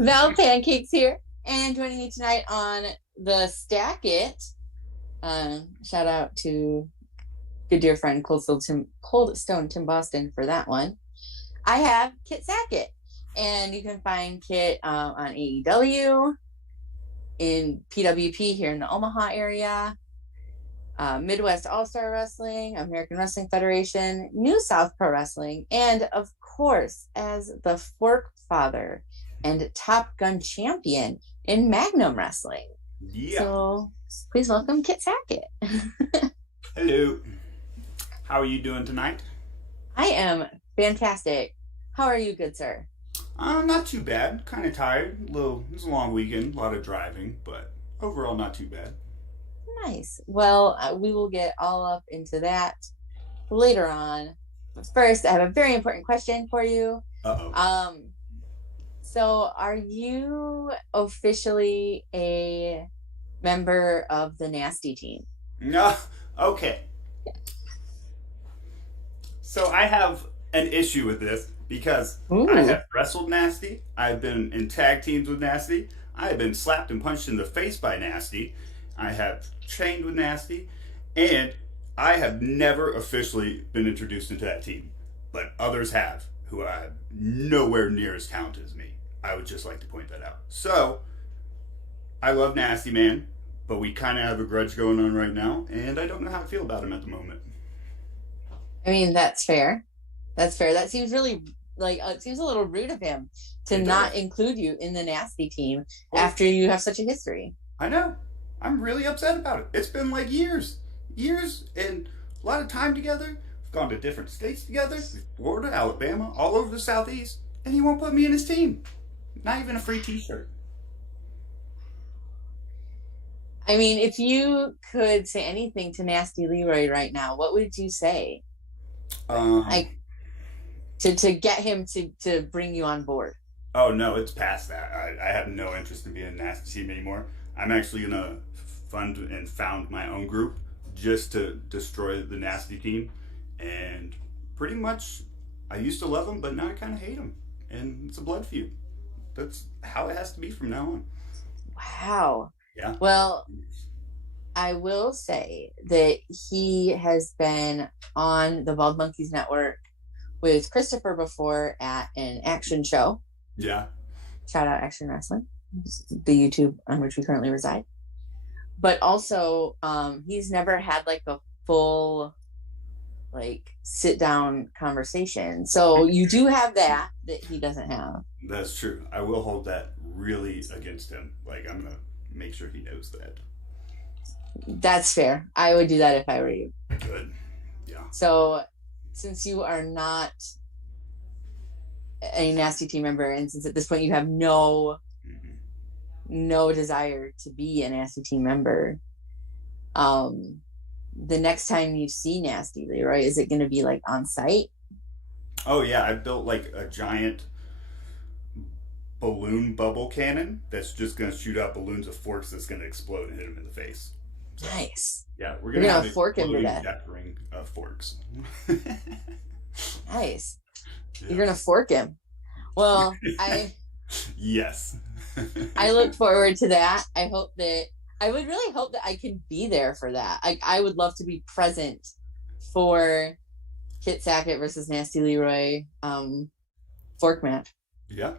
Val Pancakes here, and joining me tonight on the Stackett. Shout out to good dear friend Cold Stone Tim Boston for that one. I have Kit Sackett, and you can find Kit on AEW, in PWP here in the Omaha area, Midwest All-Star Wrestling, American Wrestling Federation, New South Pro Wrestling, and of course, as the Fork Father and Top Gun champion in Magnum Wrestling. Yeah. So please welcome Kit Sackett. Hello. How are you doing tonight? I am fantastic. How are you, good sir? Not too bad. Kind of tired. It was a long weekend, a lot of driving, but overall not too bad. Nice. Well, we will get all up into that later on. But first, I have a very important question for you. Uh-oh. So are you officially a member of the Nasty team? No. Okay. So I have an issue with this because I have wrestled Nasty. I've been in tag teams with Nasty. I have been slapped and punched in the face by Nasty. I have trained with Nasty. And I have never officially been introduced into that team. But others have, who are nowhere near as talented as me. I would just like to point that out. So, I love Nasty Man, but we kind of have a grudge going on right now, and I don't know how to feel about him at the moment. I mean, that's fair. That's fair. That seems really, it seems a little rude of him to not include you in the Nasty team after you have such a history. I know. I'm really upset about it. It's been like years, and a lot of time together. We've gone to different states together, Florida, Alabama, all over the Southeast, and he won't put me in his team. Not even a free t-shirt. I mean, if you could say anything to Nasty Leroy right now, what would you say? To get him to bring you on board. Oh, no, it's past that. I have no interest in being a Nasty team anymore. I'm actually going to fund and found my own group just to destroy the Nasty team. And pretty much, I used to love him, but now I kind of hate him. And it's a blood feud. That's how it has to be from now on. Wow. Yeah. Well, I will say that he has been on the Bald Monkeys Network with Christopher before at an action show. Yeah. Shout out Action Wrestling, the YouTube on which we currently reside. But also, he's never had like a full sit down conversation. So you do have that he doesn't have. That's true. I will hold that really against him. I'm gonna make sure he knows that. That's fair. I would do that if I were you. Good. Yeah. So since you are not a Nasty team member, and since at this point you have no desire to be a Nasty team member, the next time you see Nasty Leroy, is it going to be on site? Oh yeah, I built a giant balloon bubble cannon that's just going to shoot out balloons of forks that's going to explode and hit him in the face. So, nice. Yeah, we're going to have fork him to death. Ring of forks. Nice. Yeah. You're going to fork him. Well, Yes. I look forward to that. I would really hope that I can be there for that. I would love to be present for Kit Sackett versus Nasty Leroy fork match. Yeah.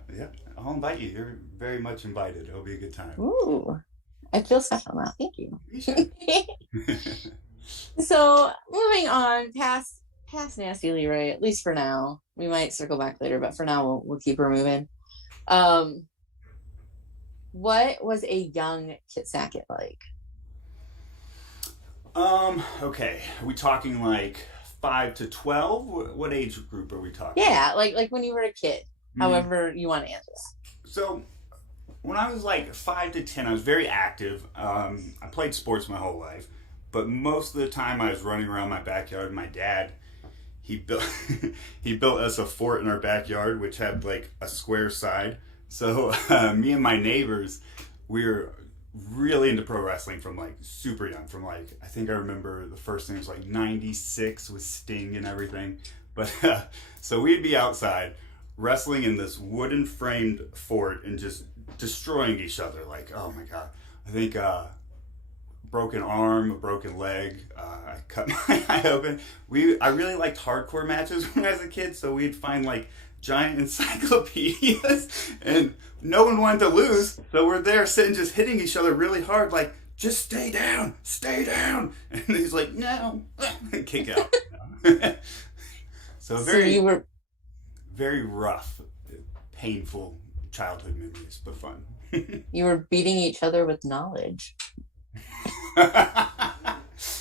I'll invite you. You're very much invited. It'll be a good time. Ooh, I feel special now. Thank you. So moving on past Nasty Leroy, at least for now. We might circle back later, but for now we'll keep her moving. What was a young Kit Sackett like? Okay. Are we talking 5 to 12? What age group are we talking? Yeah, like when you were a kid. However you want to answer that. So, when I was 5 to 10, I was very active. I played sports my whole life, but most of the time I was running around my backyard. My dad, he built us a fort in our backyard, which had a square side. So me and my neighbors, we were really into pro wrestling from super young. From I think I remember the first thing was 96 with Sting and everything. But so we'd be outside wrestling in this wooden framed fort and just destroying each other. Like, oh my god, I think broken arm, a broken leg. I cut my eye open. I really liked hardcore matches when I was a kid, so we'd find like giant encyclopedias, and no one wanted to lose, so we're there sitting just hitting each other really hard, like just stay down, and he's like no, kick out. So So very you were very rough, painful childhood memories, but fun. you were beating each other with knowledge.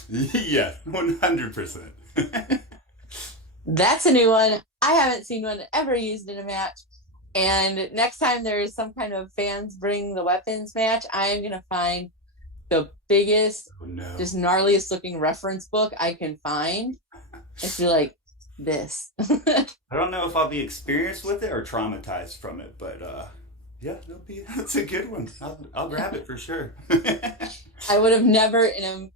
Yes, 100%. That's a new one. I haven't seen one ever used in a match. And next time there's some kind of fans bring the weapons match, I am gonna find the biggest, Oh no. just gnarliest looking reference book I can find. And be like, this. I don't know if I'll be experienced with it or traumatized from it, but yeah, that's a good one. I'll grab it for sure. I would have never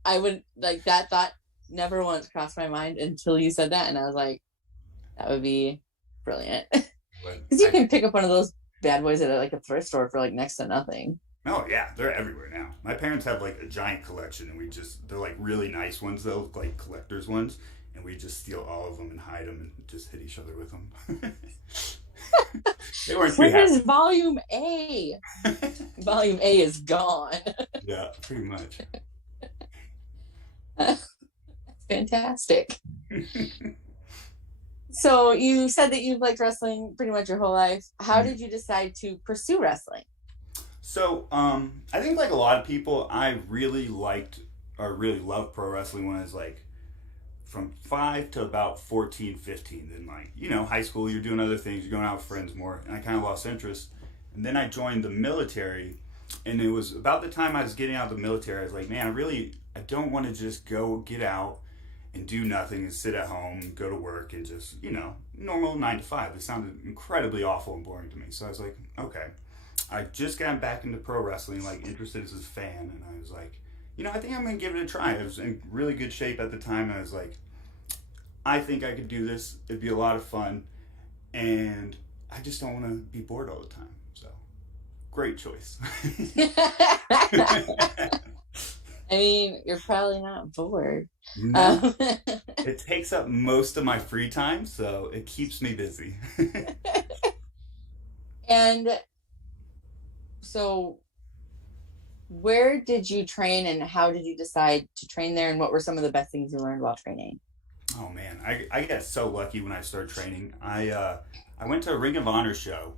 I would like that thought never once crossed my mind until you said that, and I was like, that would be brilliant. Because you can pick up one of those bad boys at like a thrift store for like next to nothing. Oh yeah, they're everywhere now. My parents have like a giant collection, and they're like really nice ones though, like collectors ones, and we just steal all of them and hide them and just hit each other with them. They weren't too Where's happy. Volume A? Volume A is gone. Yeah, pretty much. That's fantastic. So you said that you've liked wrestling pretty much your whole life. How did you decide to pursue wrestling? So, I think like a lot of people, I really liked or really loved pro wrestling when I was like from 5 to about 14, 15. Then like, high school, you're doing other things, you're going out with friends more, and I kind of lost interest. And then I joined the military, and it was about the time I was getting out of the military, I was like, man, I don't want to just go get out and do nothing and sit at home, go to work and just, normal 9 to 5. It sounded incredibly awful and boring to me. So I was like, okay. I just got back into pro wrestling, like interested as a fan, and I was like, I think I'm going to give it a try. I was in really good shape at the time, and I was like, I think I could do this. It'd be a lot of fun, and I just don't want to be bored all the time. So, great choice. I mean, you're probably not bored. No, it takes up most of my free time, so it keeps me busy. And so where did you train and how did you decide to train there, and what were some of the best things you learned while training? Oh man, I got so lucky when I started training. I went to a Ring of Honor show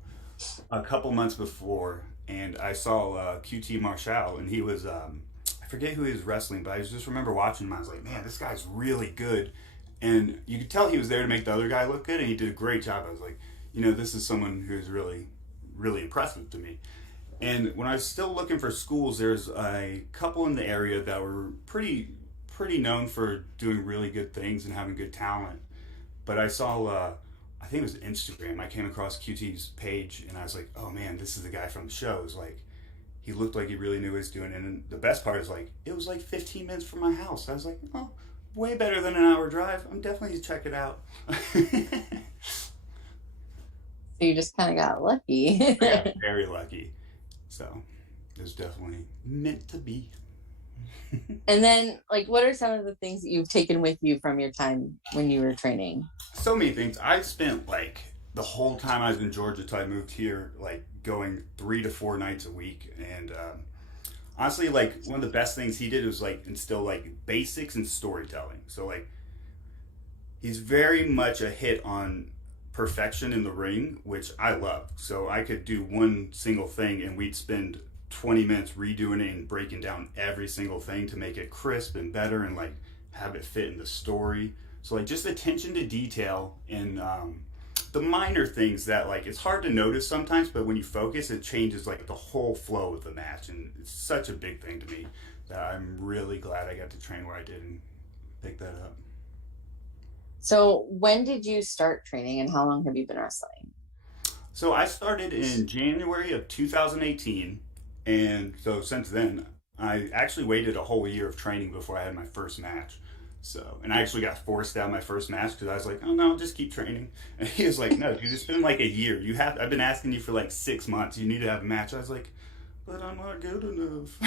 a couple months before, and I saw QT Marshall, and he was I forget who he was wrestling, but I just remember watching him. I was like, man, this guy's really good, and you could tell he was there to make the other guy look good, and he did a great job. I was like, this is someone who's really, really impressive to me. And when I was still looking for schools, there's a couple in the area that were pretty known for doing really good things and having good talent. But I saw, I think it was Instagram. I came across QT's page, and I was like, oh man, this is the guy from the show. It was like, he looked like he really knew what he was doing. And the best part is like, it was like 15 minutes from my house. I was like, oh, way better than an hour drive. I'm definitely check it out. So you just kind of got lucky. I got very lucky. So it was definitely meant to be. And then, like, what are some of the things that you've taken with you from your time when you were training? So many things. I spent like the whole time I was in Georgia till I moved here, like going 3 to 4 nights a week. And honestly, like one of the best things he did was like instill like basics and storytelling. So like he's very much a hit on perfection in the ring, which I love. So I could do one single thing and we'd spend 20 minutes redoing it and breaking down every single thing to make it crisp and better and like have it fit in the story. So like just attention to detail and the minor things that like it's hard to notice sometimes, but when you focus, it changes like the whole flow of the match, and it's such a big thing to me that I'm really glad I got to train where I did and pick that up. So when did you start training, and how long have you been wrestling? So I started in January of 2018, and so since then I actually waited a whole year of training before I had my first match. So, and I actually got forced out my first match because I was like, "Oh no, just keep training." And he was like, "No, dude, it's been like a year. You have. I've been asking you for like 6 months. You need to have a match." I was like, "But I'm not good enough."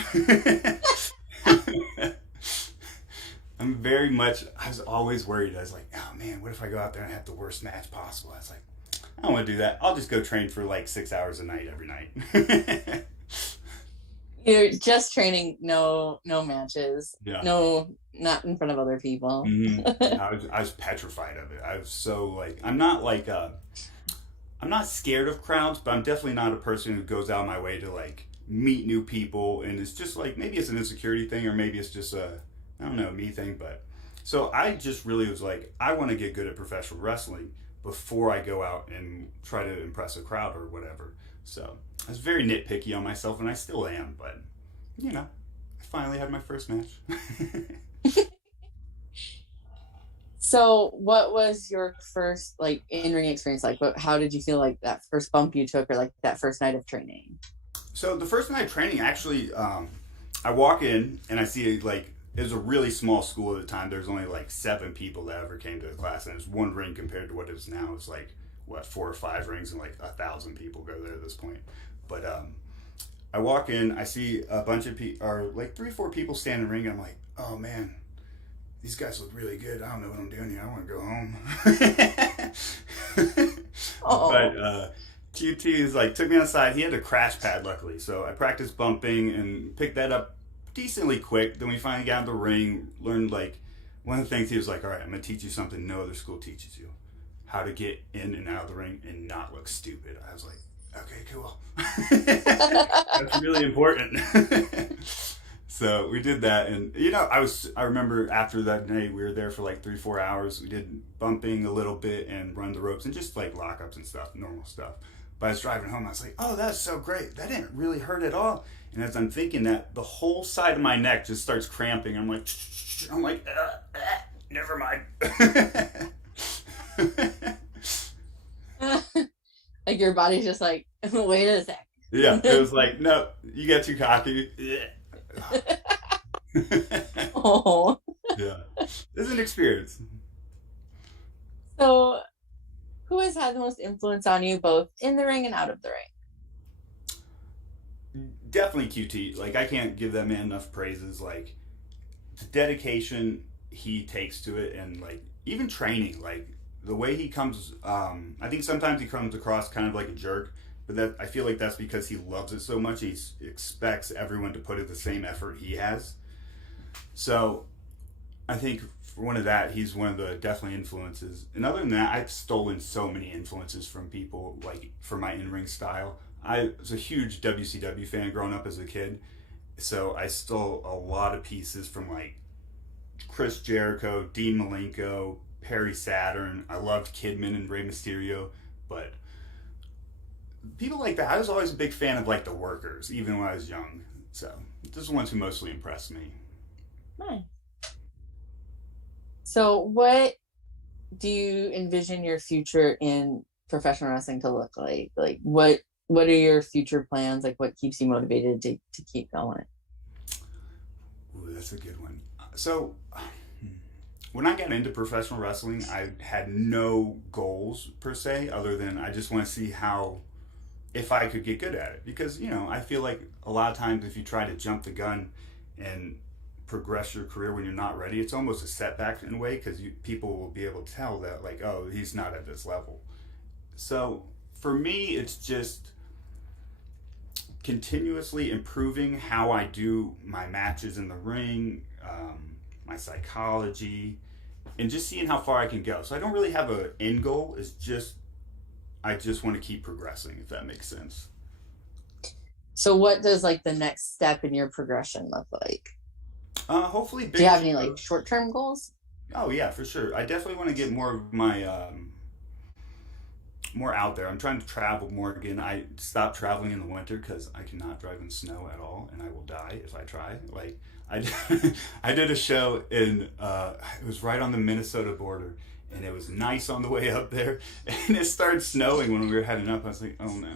I'm very much. I was always worried. I was like, "Oh man, what if I go out there and have the worst match possible?" I was like, "I don't want to do that. I'll just go train for like 6 hours a night every night." You're just training, no matches, Yeah. no, not in front of other people. I was petrified of it. I was so like, I'm not scared of crowds, but I'm definitely not a person who goes out of my way to like meet new people. And it's just like, maybe it's an insecurity thing, or maybe it's just a, I don't know, me thing. But so I just really was like, I want to get good at professional wrestling before I go out and try to impress a crowd or whatever. So I was very nitpicky on myself, and I still am, but I finally had my first match. So, what was your first like in-ring experience like? How did you feel like that first bump you took, or like that first night of training? So the first night of training, actually, I walk in and I see like it was a really small school at the time. There's only like 7 people that ever came to the class, and it's one ring compared to what it is now. It's like what 4 or 5 rings, and like 1,000 people go there at this point. But I walk in, I see a bunch of people, or like 3 or 4 people standing in the ring, and I'm like, oh man, these guys look really good. I don't know what I'm doing here. I want to go home. But QT is like took me outside. He had a crash pad, luckily, so I practiced bumping and picked that up decently quick. Then we finally got in the ring. Learned like one of the things he was like, "All right, I'm gonna teach you something no other school teaches you: how to get in and out of the ring and not look stupid." I was like, "Okay, cool. That's really important." So we did that, and I remember after that night we were there for like 3-4 hours. We did bumping a little bit and run the ropes and just like lockups and stuff, normal stuff. But I was driving home, I was like, "Oh, that's so great. That didn't really hurt at all." And as I'm thinking that, the whole side of my neck just starts cramping. I'm like, never mind. Like your body's just like, wait a sec. Yeah, it was like, no, you get too cocky. Oh. Yeah, it's an experience. So, who has had the most influence on you, both in the ring and out of the ring? Definitely QT. Like, I can't give that man enough praises. Like, the dedication he takes to it, and like even training, like the way he comes. I think sometimes he comes across kind of like a jerk, but that I feel like that's because he loves it so much. He expects everyone to put in the same effort he has. So I think for one of that, he's one of the definitely influences. And other than that, I've stolen so many influences from people, like for my in-ring style. I was a huge WCW fan growing up as a kid, so I stole a lot of pieces from like Chris Jericho, Dean Malenko, Perry Saturn. I loved Kidman and Rey Mysterio, but people like that, I was always a big fan of like the workers, even when I was young. So those are the ones who mostly impressed me. Nice. So, what do you envision your future in professional wrestling to look like? Like, what are your future plans? Like, what keeps you motivated to keep going? Ooh, that's a good one. So, when I got into professional wrestling, I had no goals per se, other than I just want to see if I could get good at it. Because, I feel like a lot of times if you try to jump the gun and progress your career when you're not ready, it's almost a setback in a way, because people will be able to tell that, like, oh, he's not at this level. So for me, it's just continuously improving how I do my matches in the ring, my psychology, and just seeing how far I can go. So I don't really have an end goal. I just want to keep progressing, if that makes sense. So what does like the next step in your progression look like? Hopefully do you have any like short-term goals? Oh yeah, for sure. I definitely want to get more of my more out there. I'm trying to travel more again. I stopped traveling in the winter because I cannot drive in snow at all, and I will die if I try. Like I did a show in it was right on the Minnesota border, and it was nice on the way up there, and it started snowing when we were heading up. I was like, oh no.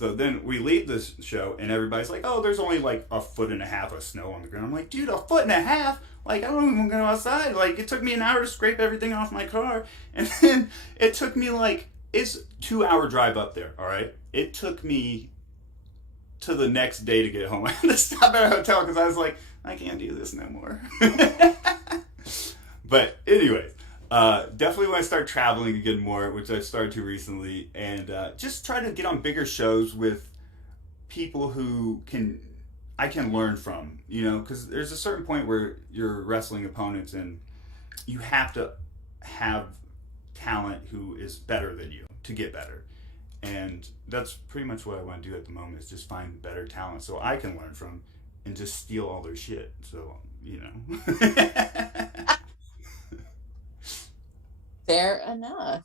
So then we leave this show, and everybody's like, "Oh, there's only like 1.5 feet of snow on the ground." I'm like, "Dude, 1.5 feet? Like, I don't even go outside. Like, it took me an hour to scrape everything off my car, and then it took me like it's 2 hour drive up there. All right, it took me to the next day to get home. I had to stop at a hotel because I was like, I can't do this no more. But anyway, definitely want to start traveling again more, which I've started to recently, and just try to get on bigger shows with people who I can learn from, because there's a certain point where you're wrestling opponents and you have to have talent who is better than you to get better. And that's pretty much what I want to do at the moment, is just find better talent so I can learn from and just steal all their shit. So, Fair enough.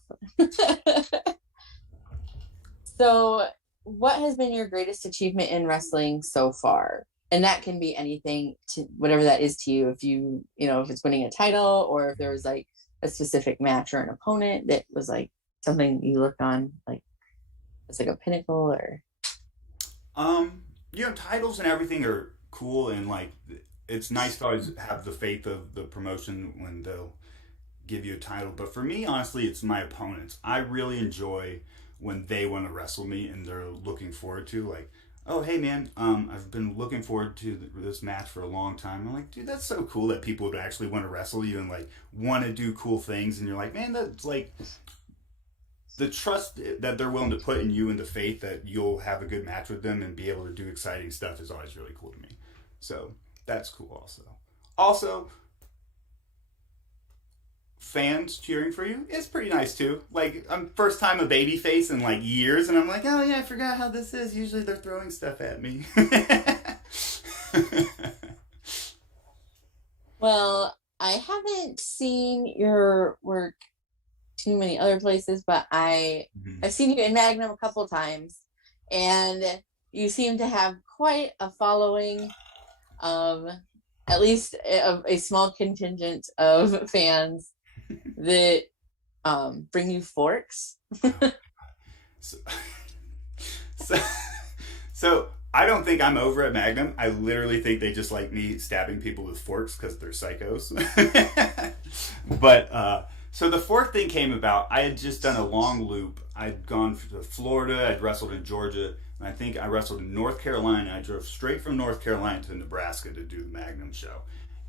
So, what has been your greatest achievement in wrestling so far? And that can be anything, to whatever that is to you. If if it's winning a title, or if there was like a specific match or an opponent that was like something you looked on like it's like a pinnacle, or titles and everything are cool, and like it's nice to always have the faith of the promotion when they'll give you a title. But for me, honestly, it's my opponents. I really enjoy when they want to wrestle me and they're looking forward to, like, oh hey man, I've been looking forward to this match for a long time. I'm like, dude, that's so cool that people would actually want to wrestle you and like want to do cool things, and you're like, man, that's like the trust that they're willing to put in you and the faith that you'll have a good match with them and be able to do exciting stuff is always really cool to me. So that's cool also. Also, fans cheering for you is pretty nice too. Like, I'm first time a baby face in like years, and I'm like, oh yeah, I forgot how this is. Usually they're throwing stuff at me. Well, I haven't seen your work too many other places, but I've seen you in Magnum a couple of times, and you seem to have quite a following, at least a small contingent of fans that bring you forks. So I don't think I'm over at Magnum. I literally think they just like me stabbing people with forks because they're psychos. But so the fork thing came about. I had just done a long loop. I'd gone to Florida. I'd wrestled in Georgia. And I think I wrestled in North Carolina. I drove straight from North Carolina to Nebraska to do the Magnum show.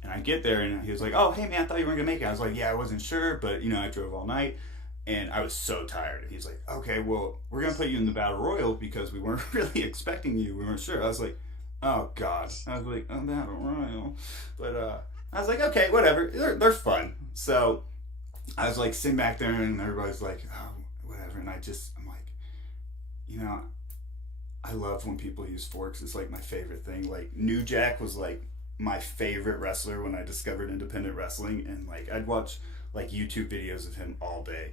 And I get there, and he was like, oh, hey, man, I thought you weren't going to make it. I was like, yeah, I wasn't sure, but, I drove all night. And I was so tired. And he's like, okay, well, we're going to put you in the Battle Royal because we weren't really expecting you. We weren't sure. I was like, oh, God. I was like, oh, Battle Royal. But I was like, okay, whatever. They're fun. So I was like sitting back there, and everybody's like, oh, whatever. And I'm like, I love when people use forks. It's like my favorite thing. Like, New Jack was like my favorite wrestler when I discovered independent wrestling, and like I'd watch like YouTube videos of him all day,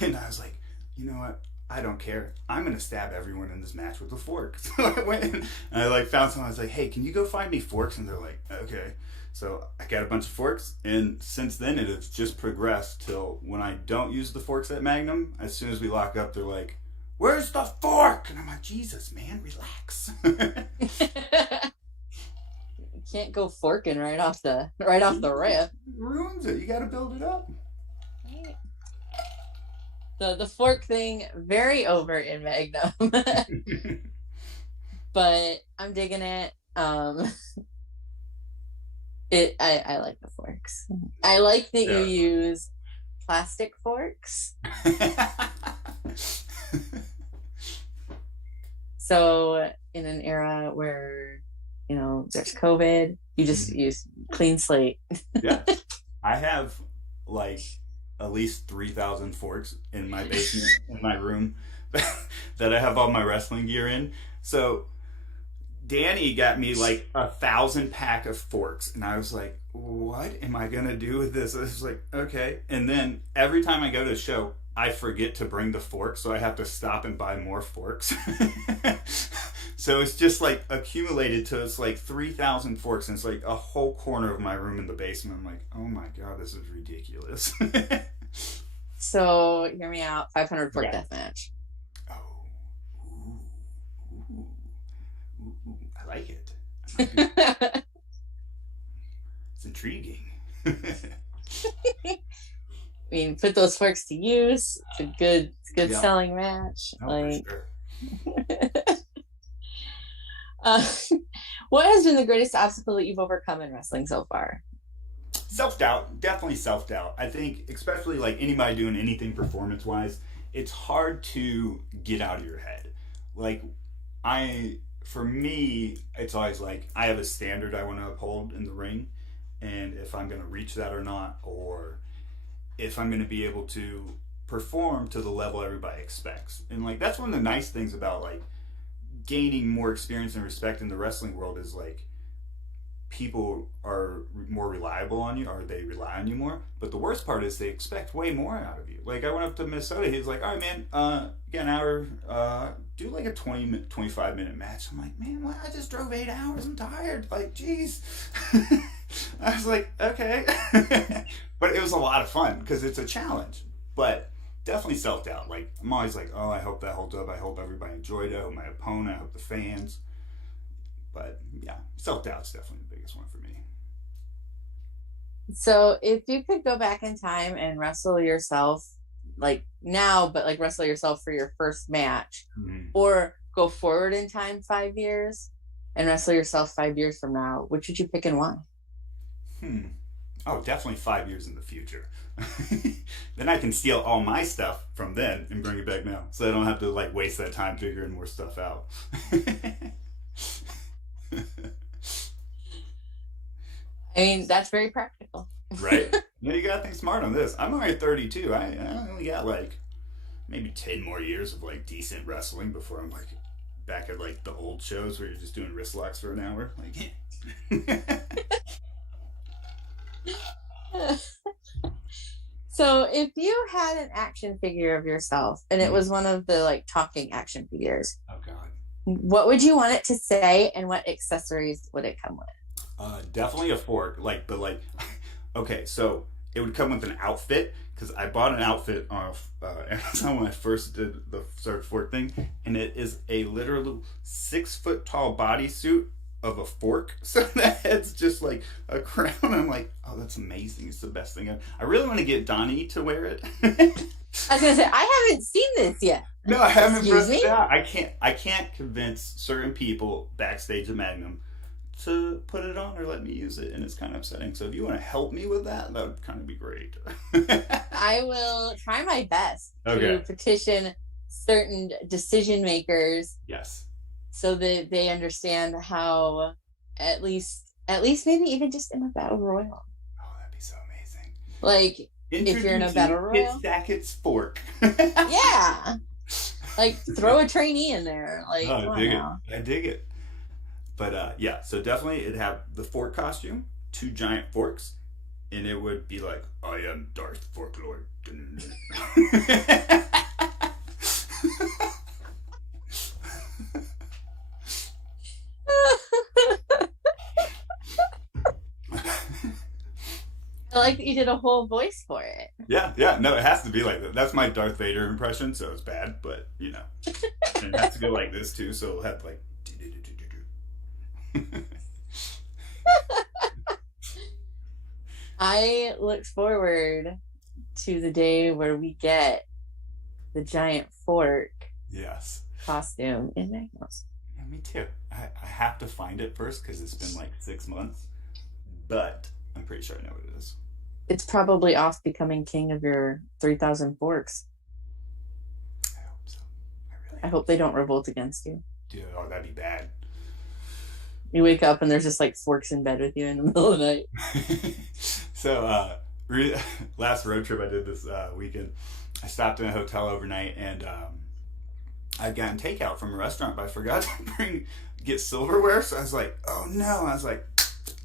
and I was like, you know what, I don't care, I'm gonna stab everyone in this match with a fork. So I went and I like found someone. I was like, hey, can you go find me forks? And they're like, okay. So I got a bunch of forks, and since then it has just progressed till when I don't use the forks at Magnum, as soon as we lock up, they're like, where's the fork? And I'm like, Jesus, man, relax. You can't go forking right off the rip. Ruins it. You got to build it up. Right. The fork thing, very over in Magnum. But I'm digging it. I like the forks. I like that you use plastic forks. So in an era where there's COVID, you just use clean slate. Yeah, I have like at least 3,000 forks in my basement in my room that I have all my wrestling gear in. So Danny got me like 1,000 pack of forks, and I was like, what am I gonna do with this? I was like, okay. And then every time I go to a show, I forget to bring the forks, so I have to stop and buy more forks. So it's just like accumulated to it's like 3,000 forks, and it's like a whole corner of my room in the basement. I'm like, oh my God, this is ridiculous. So hear me out, 500 fork deathmatch. Oh. Ooh. like it. It's intriguing. I mean, put those forks to use. It's a good selling match. Oh, like, for sure. uh, what has been the greatest obstacle that you've overcome in wrestling so far? Self-doubt, definitely self-doubt. I think, especially like anybody doing anything performance-wise, it's hard to get out of your head. Like, for me, it's always like I have a standard I want to uphold in the ring, and if I'm going to reach that or not, or if I'm going to be able to perform to the level everybody expects. And like that's one of the nice things about like gaining more experience and respect in the wrestling world is like people are more reliable on you, or they rely on you more. But the worst part is they expect way more out of you. Like I went up to Minnesota, he was like, "All right, man, you got an hour, do like a 25-minute match." I'm like, "Man, I just drove 8 hours. I'm tired." Like, geez. I was like, okay. But it was a lot of fun because it's a challenge. But definitely self-doubt. Like I'm always like, "Oh, I hope that holds up. I hope everybody enjoyed it. I hope my opponent. I hope the fans." But yeah, self-doubt's definitely the biggest one for me. So if you could go back in time and wrestle yourself like now, but like wrestle yourself for your first match, or go forward in time 5 years and wrestle yourself 5 years from now, which would you pick and why? Oh, definitely 5 years in the future. Then I can steal all my stuff from then and bring it back now, so I don't have to like waste that time figuring more stuff out. I mean, that's very practical. Right? Yeah, you gotta think smart on this. I'm only 32. I only got like maybe 10 more years of like decent wrestling before I'm like back at like the old shows where you're just doing wrist locks for an hour. Like, So if you had an action figure of yourself and it was one of the like talking action figures, oh god, what would you want it to say and what accessories would it come with? definitely a fork. Okay, so it would come with an outfit because I bought an outfit off Amazon when I first did the search fork thing, and it is a literal 6 foot tall bodysuit of a fork. So the head's just like a crown. I'm like, oh, that's amazing. It's the best thing ever. I really want to get Donnie to wear it. I was gonna say I haven't seen this yet. No, I haven't pressed it out. I can't convince certain people backstage at Magnum to put it on or let me use it, and it's kind of upsetting. So if you want to help me with that, that would kind of be great. I will try my best to petition certain decision makers. Yes. So that they understand how at least maybe even just in a battle royal. Oh, that'd be so amazing. Like if you're in a battle royal, it's Sackett's fork. Yeah. Like throw a trainee in there. Like, oh, I dig it. But yeah, so definitely it'd have the fork costume, 2 giant forks, and it would be like, "I am Darth Forklord." I like that you did a whole voice for it. Yeah, no, it has to be like that. That's my Darth Vader impression, so it's bad, but you know, and it has to go like this too, so it'll have like. I look forward to the day where we get the giant fork. Yes. Costume in Magnus. Yeah, me too. I have to find it first because it's been like 6 months, but I'm pretty sure I know what it is. It's probably off becoming king of your 3,000 forks. I hope so. I hope they don't revolt against you. Dude, oh, that'd be bad. You wake up and there's just like forks in bed with you in the middle of the night. So, last road trip I did this weekend, I stopped in a hotel overnight and I'd gotten takeout from a restaurant, but I forgot to get silverware. So I was like, oh no. I was like,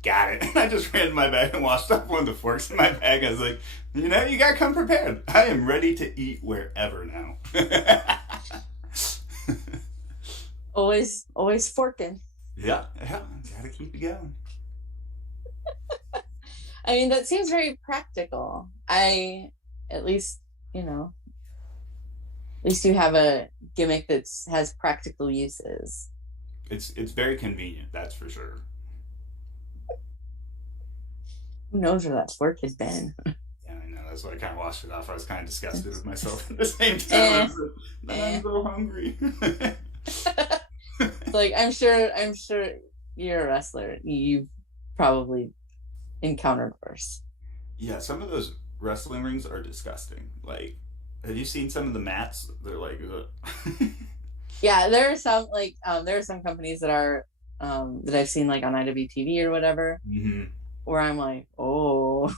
got it. And I just ran to my bag and washed off one of the forks in my bag. I was like, you know, you gotta come prepared. I am ready to eat wherever now. always forking. Yeah, gotta keep it going. I mean, that seems very practical. At least you have a gimmick that has practical uses. It's very convenient, that's for sure. Who knows where that fork has been? Yeah, I know. That's why I kind of washed it off. I was kind of disgusted with myself at the same time. eh, Then I'm eh. so hungry. It's like I'm sure you're a wrestler. You've probably encountered worse. Yeah, some of those wrestling rings are disgusting. Like, have you seen some of the mats? They're like, ugh. Yeah, there are some companies that are that I've seen like on IWTV or whatever, Hmm. where I'm like, oh,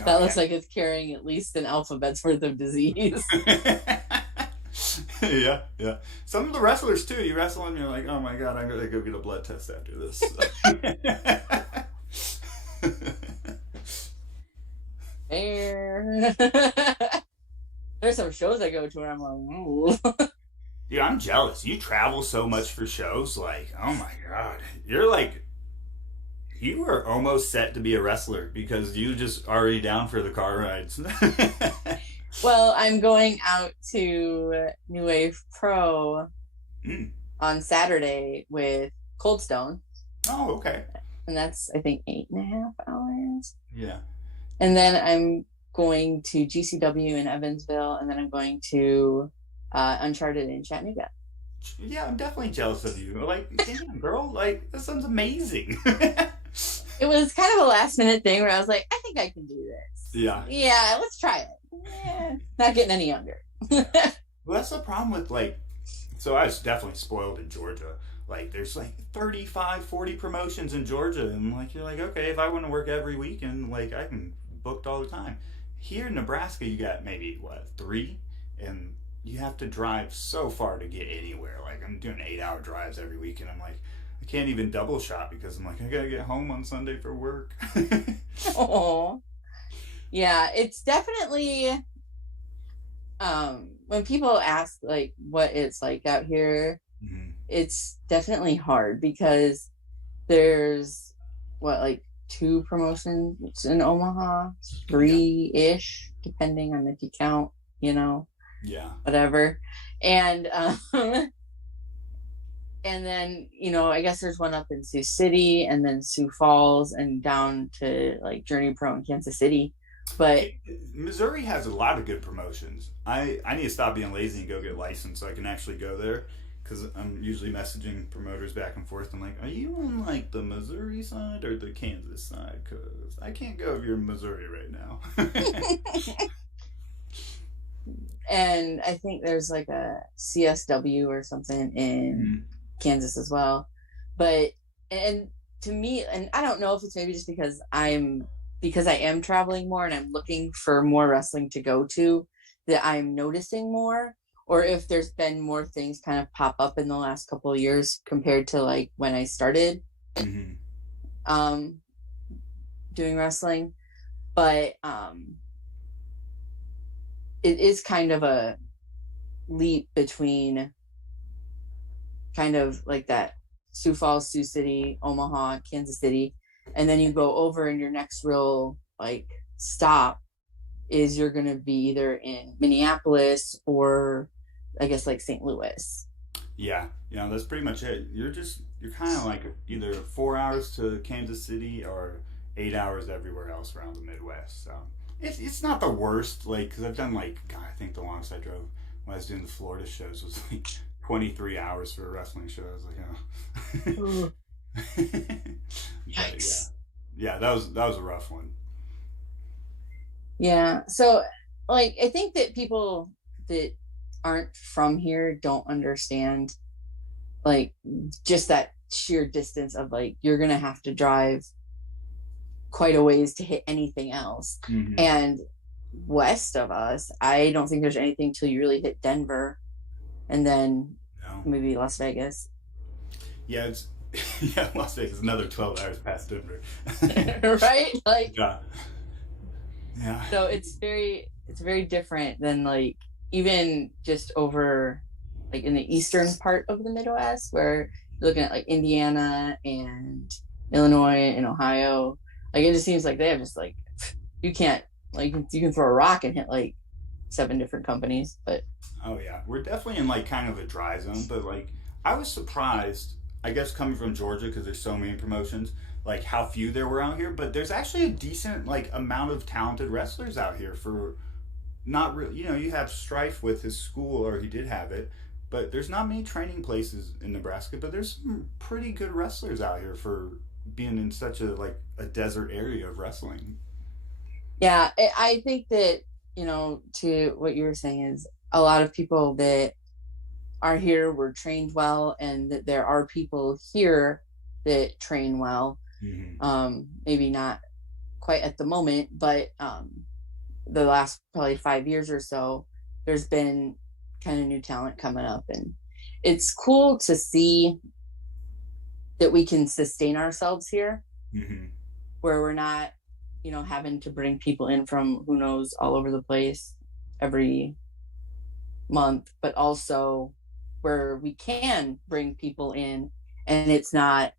Oh that yeah. looks like it's carrying at least an alphabet's worth of disease. Yeah, yeah. Some of the wrestlers too. You wrestle and you're like, oh my god, I'm gonna go get a blood test after this. Fair. There's some shows I go to where I'm like, ooh. Dude, I'm jealous. You travel so much for shows. Like, oh my god, you're like, you were almost set to be a wrestler because you just already down for the car rides. Well, I'm going out to New Wave Pro Mm. on Saturday with Cold Stone, Oh, okay. and that's I think 8.5 hours. Yeah. And then I'm going to GCW in Evansville, and then I'm going to Uncharted in Chattanooga. Yeah, I'm definitely jealous of you. Like, damn, girl, like, this sounds amazing. It was kind of a last minute thing where I was like, I think I can do this. Yeah. Yeah, let's try it. Yeah, not getting any younger. Well, that's the problem with, like, so I was definitely spoiled in Georgia. Like, there's like 35, 40 promotions in Georgia. And, like, you're like, okay, if I want to work every weekend, like, I can booked all the time. Here in Nebraska, you got maybe, what, three? And you have to drive so far to get anywhere. Like, I'm doing 8-hour drives every weekend. I'm like, I can't even double shot because I'm like, I gotta get home on Sunday for work. Oh, yeah, it's definitely when people ask like what it's like out here, Mhm. it's definitely hard because there's what like two promotions in Omaha, Yeah. three-ish, depending on if you count, Yeah. whatever. And and then, I guess there's one up in Sioux City and then Sioux Falls and down to like Journey Pro in Kansas City. But Missouri has a lot of good promotions. I need to stop being lazy and go get licensed so I can actually go there. Because I'm usually messaging promoters back and forth. I'm like, are you on like the Missouri side or the Kansas side? Because I can't go if you're in Missouri right now. and I think there's like a CSW or something in Kansas as well. But and to me, and I don't know if it's maybe just because I am traveling more and I'm looking for more wrestling to go to, that I'm noticing more, or if there's been more things kind of pop up in the last couple of years compared to like when I started Mm-hmm. doing wrestling. But it is kind of a leap between kind of like that Sioux Falls, Sioux City, Omaha, Kansas City, and then you go over and your next real like stop is you're going to be either in Minneapolis or I guess like St. Louis. Yeah, that's pretty much it. You're kind of like either 4 hours to Kansas City or 8 hours everywhere else around the Midwest. So it's not the worst. Like, because I've done like, God, I think the longest I drove when I was doing the Florida shows was like 23 hours for a wrestling show. I was like, oh. Yikes. Yeah, that was a rough one. Yeah. So like I think that people that aren't from here don't understand like just that sheer distance of like you're gonna have to drive quite a ways to hit anything else. Mm-hmm. And west of us, I don't think there's anything till you really hit Denver and then maybe Las Vegas. Yeah, it's yeah, Las Vegas is another 12 hours past Denver. Right? Like yeah. So it's very different than like even just over like in the eastern part of the Midwest where you're looking at like Indiana and Illinois and Ohio. Like it just seems like they have just like you can't like you can throw a rock and hit like 7 different companies. But oh yeah, we're definitely in like kind of a dry zone. But like I was surprised. I guess coming from Georgia, because there's so many promotions, like how few there were out here. But there's actually a decent like amount of talented wrestlers out here for not really. You know, you have Strife with his school, or he did have it, but there's not many training places in Nebraska. But there's some pretty good wrestlers out here for being in such a desert area of wrestling. Yeah, I think that, to what you were saying is a lot of people that are here were trained well, and that there are people here that train well. Maybe not quite at the moment, but the last probably 5 years or so, there's been kind of new talent coming up, and it's cool to see that we can sustain ourselves here, where we're not, having to bring people in from who knows all over the place every month, but also where we can bring people in and it's not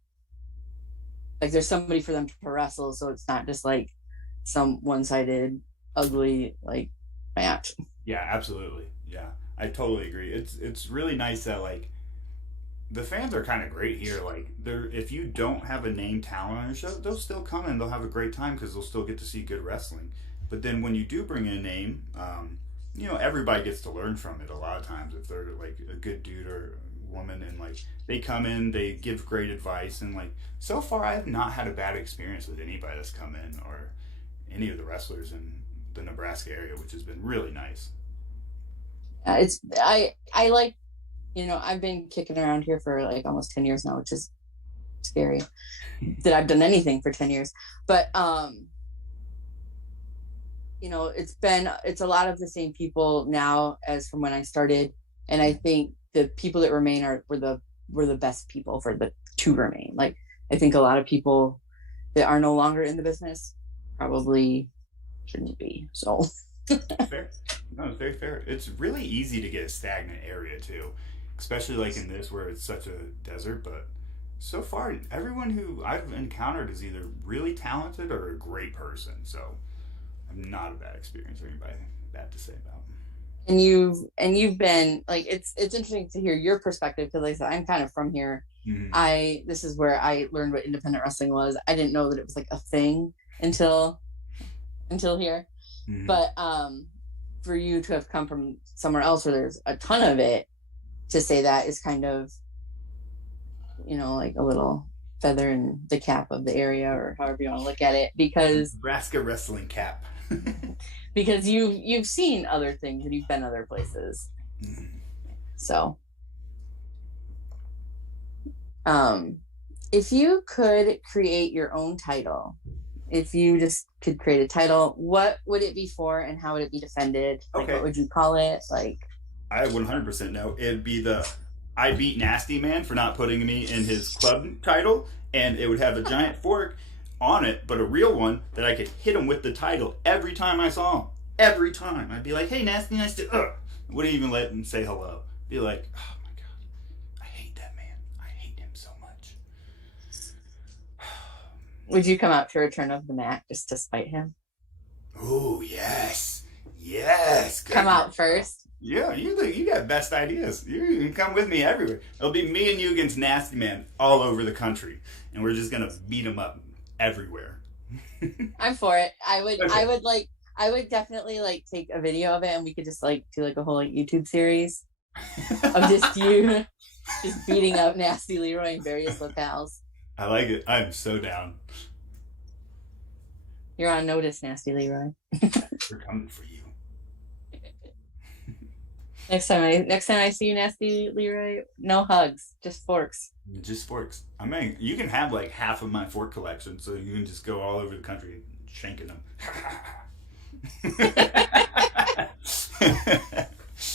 like there's somebody for them to wrestle, so it's not just like some one-sided ugly like match. Yeah, absolutely. Yeah, I totally agree. It's really nice that like the fans are kind of great here. Like they're if you don't have a named talent on your show, they'll still come and they'll have a great time because they'll still get to see good wrestling. But then when you do bring in a name, everybody gets to learn from it a lot of times if they're like a good dude or woman, and like they come in, they give great advice, and like so far I have not had a bad experience with anybody that's come in or any of the wrestlers in the Nebraska area, which has been really nice. I like, I've been kicking around here for like almost 10 years now, which is scary that I've done anything for 10 years, but it's a lot of the same people now as from when I started, and I think the people that remain were the best people to remain. Like I think a lot of people that are no longer in the business probably shouldn't be. So fair. No, it's very fair. It's really easy to get a stagnant area too, especially like in this where it's such a desert. But so far, everyone who I've encountered is either really talented or a great person. So I'm not a bad experience or anybody bad to say about. And you've been like it's interesting to hear your perspective, because like I said, I'm kind of from here. This is where I learned what independent wrestling was. I didn't know that it was like a thing until here. But for you to have come from somewhere else where there's a ton of it, to say that is kind of like a little feather in the cap of the area, or however you want to look at it, because Nebraska wrestling cap. because you've seen other things and you've been other places. So if you could create your own title, if you just could create a title, what would it be for and how would it be defended? Like, what would you call it? Like, I 100% know. It'd be the I beat Nasty Man for not putting me in his club title, and it would have a giant fork on it, but a real one that I could hit him with the title every time I saw him. Every time. I'd be like, hey, Nasty, nice to... Wouldn't even let him say hello. Be like, oh my God, I hate that man. I hate him so much. Would you come out to Return of the Mac just to spite him? Oh, yes. Yes. Come out first. Yeah, you got best ideas. You can come with me everywhere. It'll be me and you against Nasty Man all over the country, and we're just gonna beat him up everywhere. I'm for it. I would definitely like take a video of it, and we could just like do like a whole like YouTube series of just you just beating up Nasty Leroy in various locales. I like it. I'm so down. You're on notice, Nasty Leroy. We're coming for you. Next time I see you, Nasty Leroy, no hugs, just forks. Just forks. I mean, you can have like half of my fork collection, so you can just go all over the country shanking them. I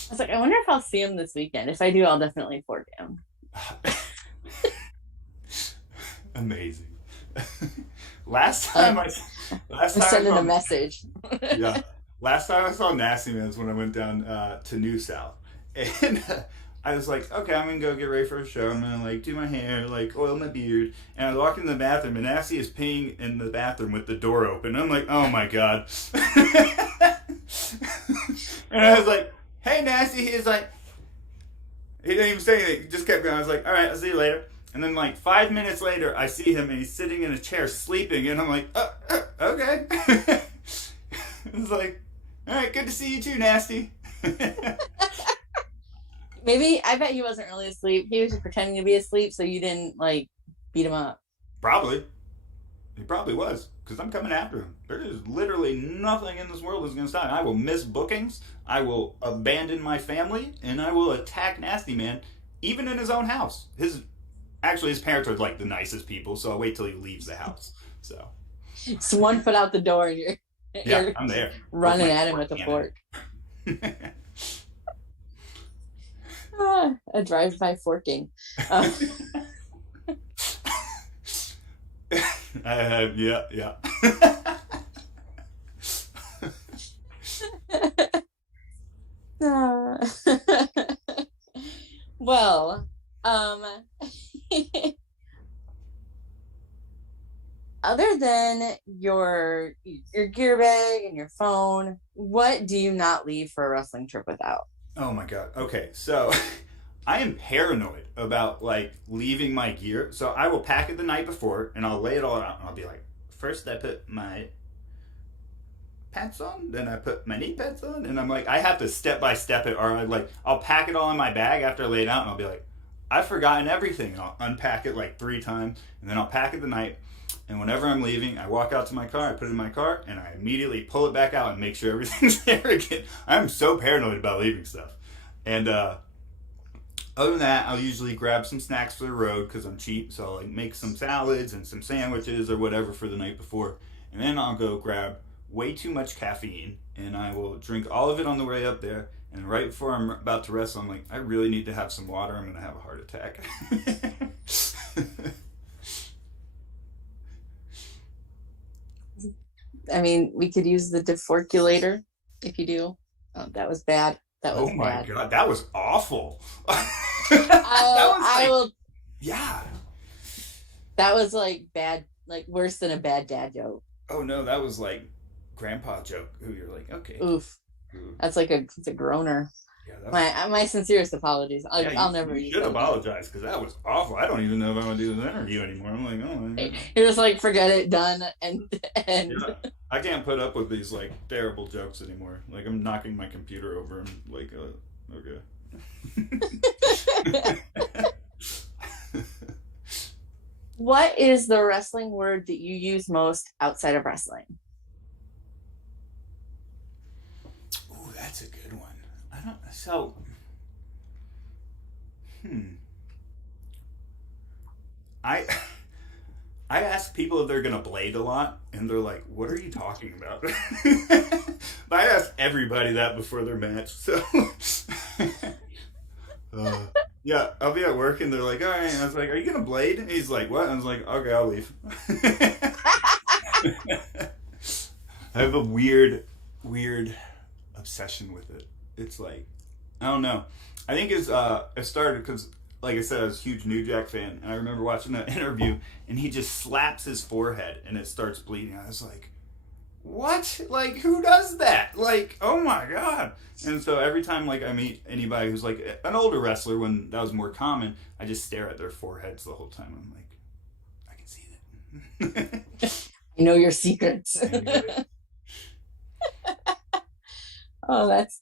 was like, I wonder if I'll see him this weekend. If I do, I'll definitely fork him. Amazing. Last time I sending a message. Yeah. Last time I saw Nasty Man was when I went down to New South, and I was like, okay, I'm gonna go get ready for a show. I'm gonna like do my hair, like oil my beard, and I walk in the bathroom, and Nasty is peeing in the bathroom with the door open. I'm like, oh my God. And I was like, hey, Nasty. He's like, he didn't even say anything. He just kept going. I was like, all right, I'll see you later. And then like 5 minutes later, I see him and he's sitting in a chair sleeping, and I'm like, okay. It's like, all right, good to see you too, Nasty. Maybe, I bet he wasn't really asleep. He was just pretending to be asleep so you didn't like beat him up. Probably. He probably was, because I'm coming after him. There is literally nothing in this world that's going to stop me. I will miss bookings, I will abandon my family, and I will attack Nasty Man, even in his own house. His parents are like the nicest people, so I'll wait till he leaves the house. So it's 1 foot out the door and you're I'm there. running at him with a fork. A drive-by forking. Yeah. Well, other than your gear bag and your phone, what do you not leave for a wrestling trip without? Oh my god. Okay, so I am paranoid about like leaving my gear. So I will pack it the night before and I'll lay it all out and I'll be like, first I put my pants on, then I put my knee pads on, and I'm like, I have to step by step it, or I'll pack it all in my bag after I lay it out and I'll be like, I've forgotten everything, and I'll unpack it like 3 times, and then I'll pack it the night, and whenever I'm leaving, I walk out to my car, I put it in my car, and I immediately pull it back out and make sure everything's there again. I'm so paranoid about leaving stuff. And other than that, I'll usually grab some snacks for the road because I'm cheap, so I'll like make some salads and some sandwiches or whatever for the night before, and then I'll go grab way too much caffeine, and I will drink all of it on the way up there, and right before I'm about to wrestle, I'm like, I really need to have some water, I'm going to have a heart attack. I mean, we could use the deforculator if you do. Oh, that was bad. That was bad. God, that was awful. Yeah. That was like bad, like worse than a bad dad joke. Oh no, that was like grandpa joke who you're like, okay. Oof. That's like it's a groaner. Yeah, my sincerest apologies. I'll never you should apologize because that was awful. I don't even know if I want to do this interview anymore. I'm like, oh, you're just like, forget it, done, and yeah. I can't put up with these like terrible jokes anymore. Like I'm knocking my computer over and like, okay. What is the wrestling word that you use most outside of wrestling? Ooh, that's a good one. So, I ask people if they're gonna blade a lot, and they're like, "What are you talking about?" But I ask everybody that before their match. So, yeah, I'll be at work, and they're like, "All right." And I was like, "Are you gonna blade?" And he's like, "What?" And I was like, "Okay, I'll leave." I have a weird obsession with it. It's like, I don't know. I think it started because, like I said, I was a huge New Jack fan, and I remember watching that interview, and he just slaps his forehead, and it starts bleeding. I was like, what? Like, who does that? Like, oh my god. And so every time like I meet anybody who's like an older wrestler, when that was more common, I just stare at their foreheads the whole time. I'm like, I can see that. I know your secrets. Oh, that's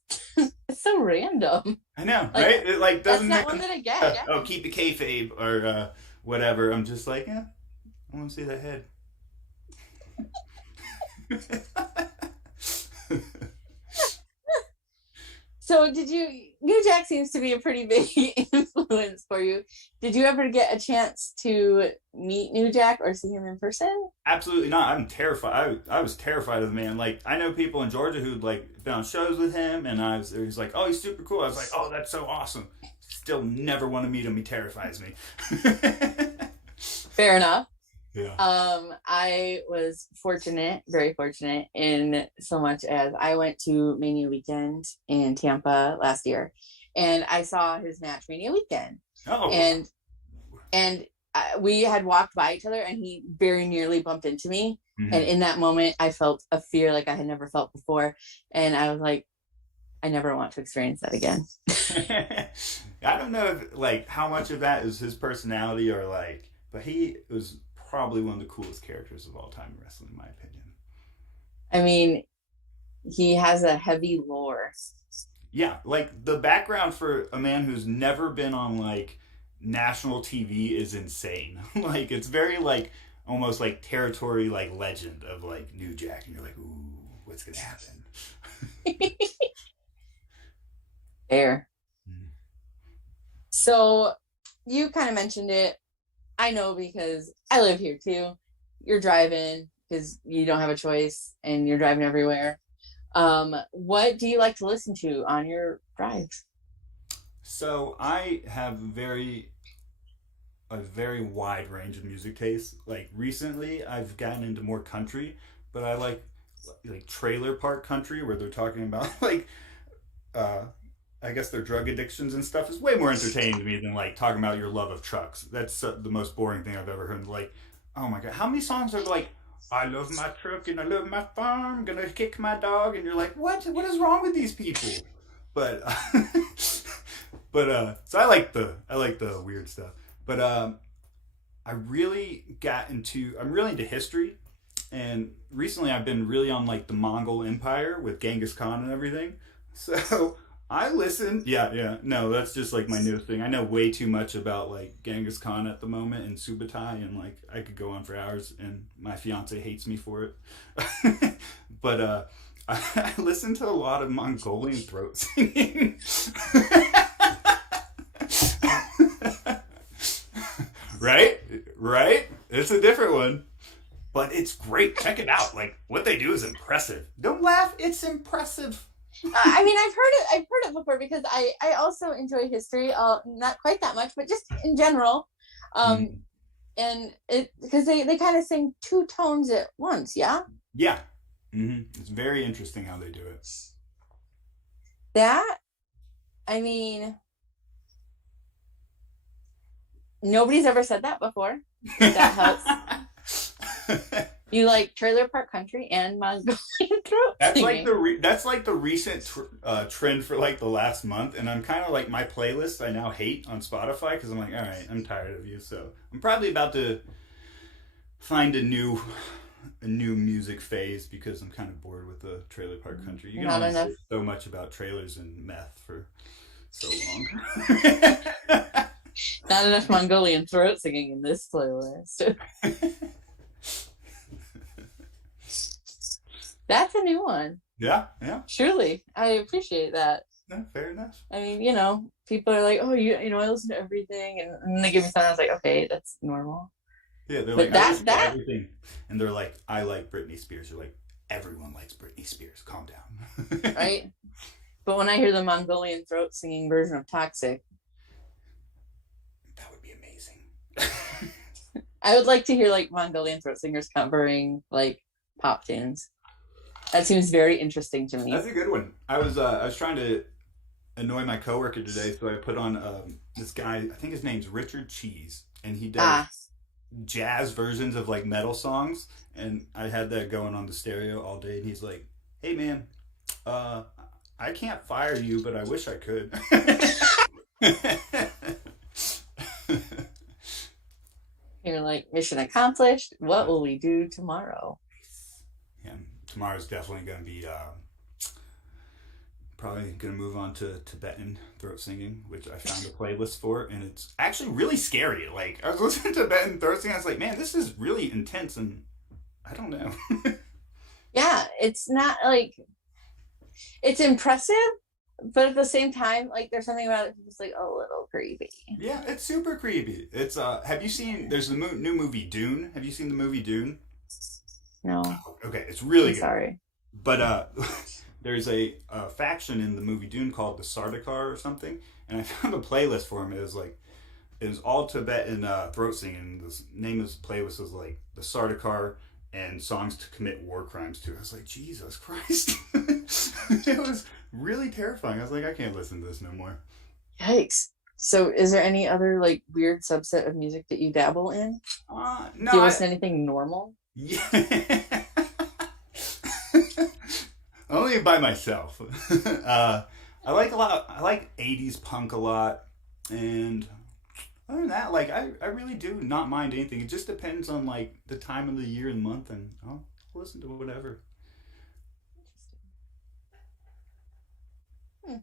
so random. I know, like, right? It like doesn't. That's not one that I get. Yeah. Oh, keep the kayfabe or whatever. I'm just like, yeah, I want to see that head. So New Jack seems to be a pretty big influence for you. Did you ever get a chance to meet New Jack or see him in person? Absolutely not. I'm terrified. I was terrified of the man. Like, I know people in Georgia who'd like been on shows with him, and he's like, oh, he's super cool. I was like, oh, that's so awesome. Still never want to meet him. He terrifies me. Fair enough. Yeah. I was very fortunate in so much as I went to Mania Weekend in Tampa last year, and I saw his match Mania Weekend. Oh. And we had walked by each other, and he very nearly bumped into me. Mm-hmm. And in that moment, I felt a fear like I had never felt before, and I was like, I never want to experience that again. I don't know if like how much of that is his personality or like, but he was probably one of the coolest characters of all time in wrestling, in my opinion. I mean, he has a heavy lore. Yeah, like the background for a man who's never been on like national TV is insane. Like it's very like almost like territory like legend of like New Jack, and you're like, ooh, what's gonna happen? There. Mm. So you kind of mentioned it. I know because I live here too. You're driving because you don't have a choice and you're driving everywhere. What do you like to listen to on your drives? So I have a very wide range of music tastes. Like recently, I've gotten into more country, but I like trailer park country where they're talking about like uh, I guess their drug addictions and stuff is way more entertaining to me than like talking about your love of trucks. That's the most boring thing I've ever heard. Like, oh my god, how many songs are like, I love my truck and I love my farm, gonna kick my dog, and you're like, what? What is wrong with these people? But, so I like the weird stuff. But I'm really into history, and recently I've been really on like the Mongol Empire with Genghis Khan and everything. So I listen. Yeah, yeah. No, that's just like my newest thing. I know way too much about like Genghis Khan at the moment and Subutai, and like I could go on for hours, and my fiance hates me for it. But I listen to a lot of Mongolian throat singing. Right? Right? It's a different one. But it's great. Check it out. Like what they do is impressive. Don't laugh. It's impressive. I mean, I've heard it before because I also enjoy history, not quite that much, but just in general. Mm. And it because they kind of sing two tones at once, yeah. Yeah. It's very interesting how they do it. That I mean, nobody's ever said that before. That helps. You like trailer park country and Mongolian throat That's like singing. that's like the recent trend for like the last month, and I'm kind of like my playlist I now hate on Spotify because I'm like, all right, I'm tired of you. So I'm probably about to find a new music phase because I'm kind of bored with the trailer park country. You can Not only enough. say so much about trailers and meth for so long. Not enough Mongolian throat singing in this playlist. That's a new one. Yeah, yeah. Truly, I appreciate that. No, fair enough. I mean, people are like, oh, you know, I listen to everything, and they give me something. I was like, okay, that's normal. Yeah, they're But like, I that listen to that everything, and they're like, I like Britney Spears. You're like, everyone likes Britney Spears. Calm down. right. But when I hear the Mongolian throat singing version of Toxic, That would be amazing. I would like to hear like Mongolian throat singers covering like pop tunes. That seems very interesting to me. That's a good one. I was trying to annoy my coworker today, so I put on this guy. I think his name's Richard Cheese, and he does jazz versions of like metal songs. And I had that going on the stereo all day, and he's like, "Hey man, I can't fire you, but I wish I could." You're like, mission accomplished. What will we do tomorrow? Yeah, tomorrow's definitely going to be probably going to move on to Tibetan throat singing, which I found a playlist for, and it's actually really scary. Like I was listening to Tibetan throat singing, I was like, man, this is really intense, and I don't know. Yeah, it's not like it's impressive, but at the same time, like there's something about it that's like a little creepy. Yeah, it's super creepy. It's have you seen? There's the new movie Dune. Have you seen the movie Dune? No, Okay, it's really I'm good. sorry. But there's a faction in the movie Dune called the Sardaukar or something, and I found a playlist for him. It was all Tibetan throat singing. The name of the playlist was like the Sardaukar and songs to commit war crimes to. I was like, Jesus Christ! It was really terrifying. I was like, I can't listen to this no more. Yikes. So, is there any other like weird subset of music that you dabble in? No, Do you listen to anything normal? Yeah. Only by myself. I like 80s punk a lot, and other than that, like I really do not mind anything. It just depends on like the time of the year and month, and I'll listen to whatever. Hmm.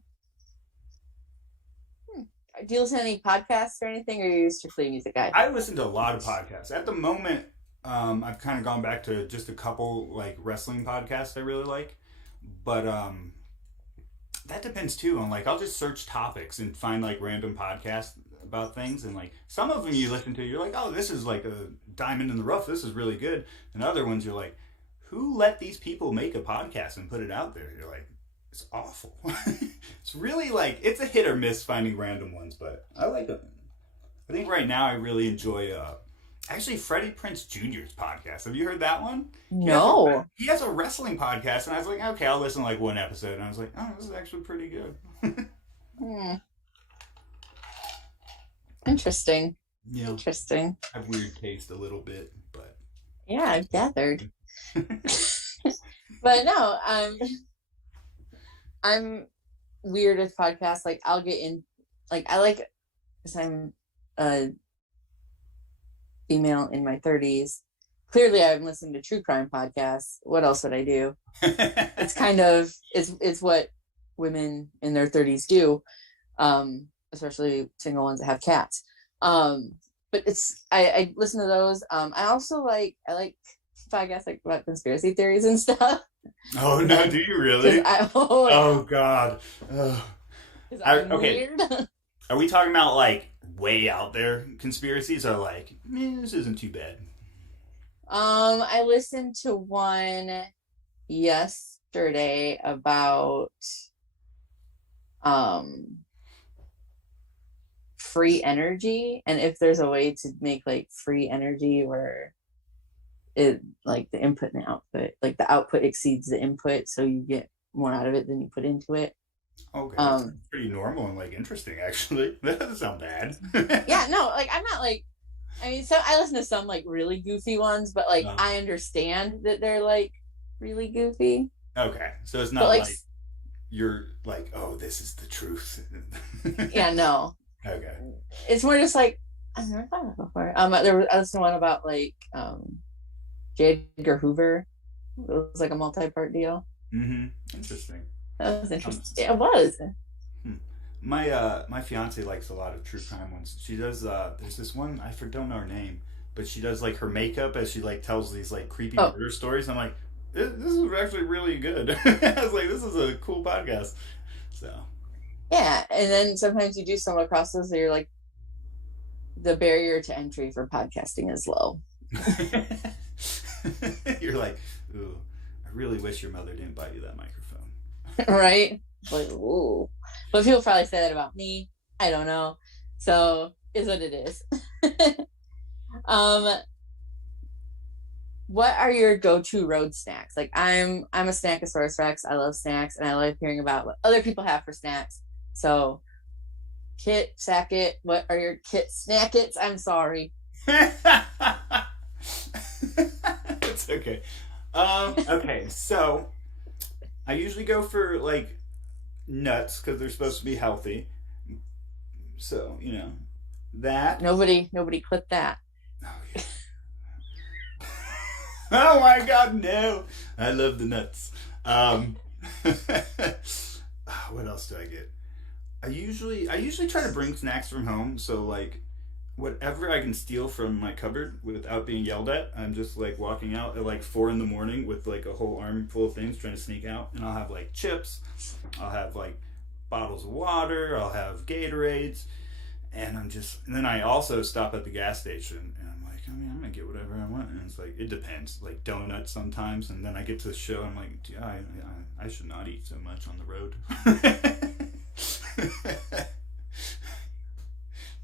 Hmm. Do you listen to any podcasts or anything, or are you strictly a music guy? I listen to a lot of podcasts. At the moment, I've kind of gone back to just a couple like wrestling podcasts I really like, but that depends too on like I'll just search topics and find like random podcasts about things, and like some of them you listen to, you're like, oh, this is like a diamond in the rough. This is really good, and other ones you're like, who let these people make a podcast and put it out there? You're like, it's awful. It's really like it's a hit or miss finding random ones, but I like it. I think right now I really enjoy actually Freddie Prinze Jr.'s podcast. Have you heard that one? No. He has a wrestling podcast, and I was like, okay, I'll listen to like one episode, and I was like, oh, this is actually pretty good. Hmm. Interesting. Yeah, Interesting. I have weird taste a little bit, but Yeah, I've gathered. But no, I'm weird with podcasts. Like I'll get in, like I like, because I'm a female in my 30s. Clearly, I'm listening to true crime podcasts. What else would I do? It's kind of it's what women in their 30s do, especially single ones that have cats. But it's I listen to those. I like podcasts like about conspiracy theories and stuff. Oh no, do you really? Oh God. I'm Okay. weird. Are we talking about like way out there conspiracies, or like, this isn't too bad? I listened to one yesterday about free energy, and if there's a way to make like free energy where it like the input and the output, like the output exceeds the input, so you get more out of it than you put into it. Okay, that's pretty normal and like interesting actually. That doesn't sound bad. Yeah, no, like I'm not like, I mean, so I listen to some like really goofy ones, but like I understand that they're like really goofy. Okay, so it's not like you're like, oh, this is the truth. Yeah, no. Okay. It's more just like, I've never thought of it before. I listened to one about like J. Edgar Hoover. It was like a multi-part deal. Interesting. That was interesting. It was. My fiance likes a lot of true crime ones. She does. There's this one, I don't know her name, but she does like her makeup as she like tells these like creepy murder stories. I'm like, this is actually really good. I was like, this is a cool podcast. So. Yeah, and then sometimes you do stumble across those, so you're like, the barrier to entry for podcasting is low. You're like, ooh, I really wish your mother didn't buy you that microphone. Right? Like, ooh. But people probably say that about me. I don't know. So is what it is. What are your go-to road snacks? Like I'm a Snackosaurus Rex. I love snacks, and I love hearing about what other people have for snacks. So Kit, Sackett, what are your Kit Snackets? I'm sorry. It's okay. Okay, so I usually go for like nuts because they're supposed to be healthy. So, that. Nobody clipped that. Oh, yeah. Oh my God, no! I love the nuts. What else do I get? I usually try to bring snacks from home, so like whatever I can steal from my cupboard without being yelled at. I'm just like walking out at like 4 a.m. with like a whole armful of things trying to sneak out, and I'll have like chips, I'll have like bottles of water, I'll have Gatorades, and then I also stop at the gas station, and I'm like, I'm gonna get whatever I want, and it's like, it depends, like donuts sometimes, and then I get to the show, I'm like, I should not eat so much on the road.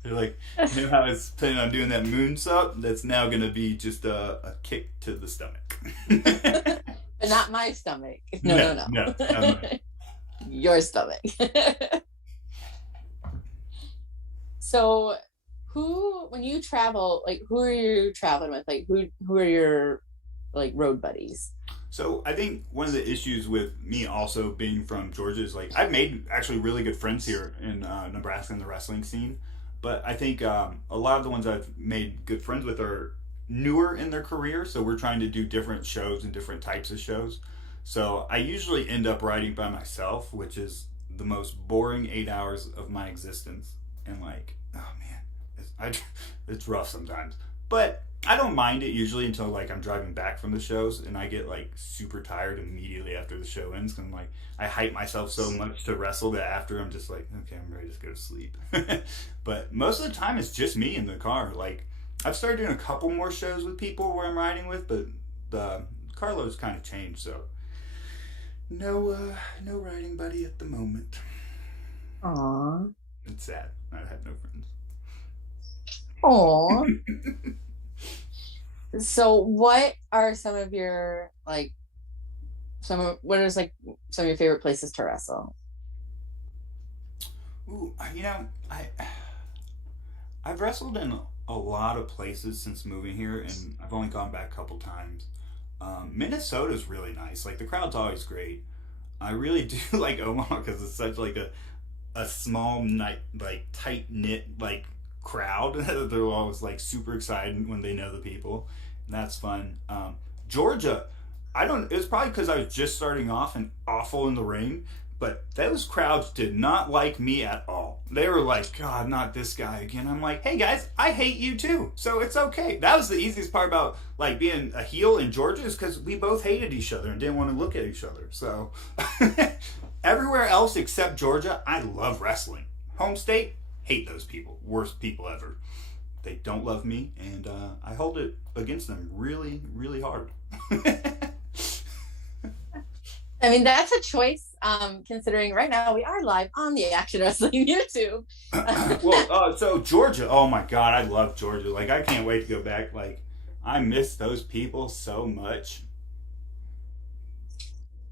They're like, how I was planning on doing that moonsault? That's now gonna be just a kick to the stomach. But not my stomach. No. Your stomach. So, when you travel, like, who are you traveling with? Like, who are your like road buddies? So I think one of the issues with me also being from Georgia is like I've made actually really good friends here in Nebraska in the wrestling scene, but I think a lot of the ones I've made good friends with are newer in their career. So we're trying to do different shows and different types of shows. So I usually end up writing by myself, which is the most boring 8 hours of my existence. And like, oh man, it's rough sometimes. But I don't mind it usually until like I'm driving back from the shows and I get like super tired immediately after the show ends. Cause I'm like, I hype myself so much to wrestle that after I'm just like, okay, I'm ready to go to sleep. But most of the time it's just me in the car. Like I've started doing a couple more shows with people where I'm riding with, but the carload's kind of changed. So no riding buddy at the moment. Aww. It's sad. I have no friends. Aww. So what are some of your like what is like some of your favorite places to wrestle? Ooh, I've wrestled in a lot of places since moving here, and I've only gone back a couple times. Minnesota's really nice. Like the crowd's always great. I really do like Omaha because it's such like a small night like tight knit like crowd. They're always like super excited when they know the people. And that's fun. Georgia, I don't. It was probably because I was just starting off and awful in the ring. But those crowds did not like me at all. They were like, God, not this guy again. I'm like, hey guys, I hate you too. So it's okay. That was the easiest part about like being a heel in Georgia is because we both hated each other and didn't want to look at each other. So everywhere else except Georgia, I love wrestling. Home state, hate those people. Worst people ever. They don't love me and I hold it against them really, really hard. I mean, that's a choice, considering right now we are live on the Action Wrestling YouTube. Well, so Georgia, oh my God, I love Georgia. Like, I can't wait to go back. Like, I miss those people so much.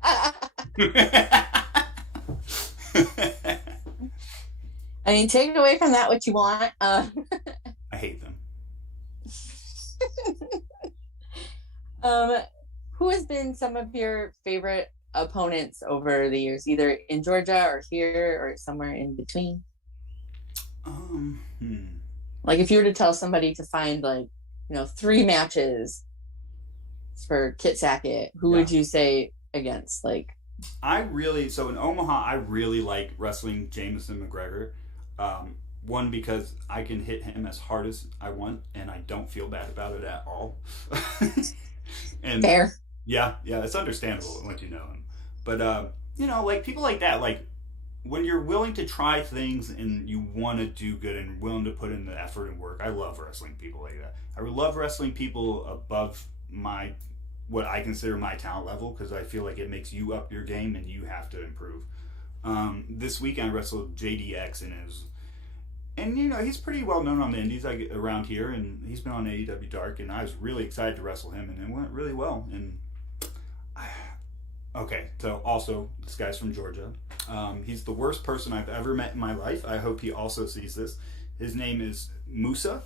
I mean, take away from that what you want. I hate them. Who has been some of your favorite opponents over the years, either in Georgia or here or somewhere in between? Like if you were to tell somebody to find like, 3 matches for Kit Sackett, who would you say against? Like so in Omaha, I really like wrestling Jameson McGregor. One, because I can hit him as hard as I want and I don't feel bad about it at all. And fair. Yeah, it's understandable once you know him. But like people like that, like when you're willing to try things and you want to do good and willing to put in the effort and work, I love wrestling people like that. I love wrestling people above what I consider my talent level because I feel like it makes you up your game and you have to improve. This weekend I wrestled JDX and he's pretty well known on the indies around here, and he's been on AEW Dark, and I was really excited to wrestle him, and it went really well. And okay, so also this guy's from Georgia. He's the worst person I've ever met in my life. I hope he also sees this. His name is Musa.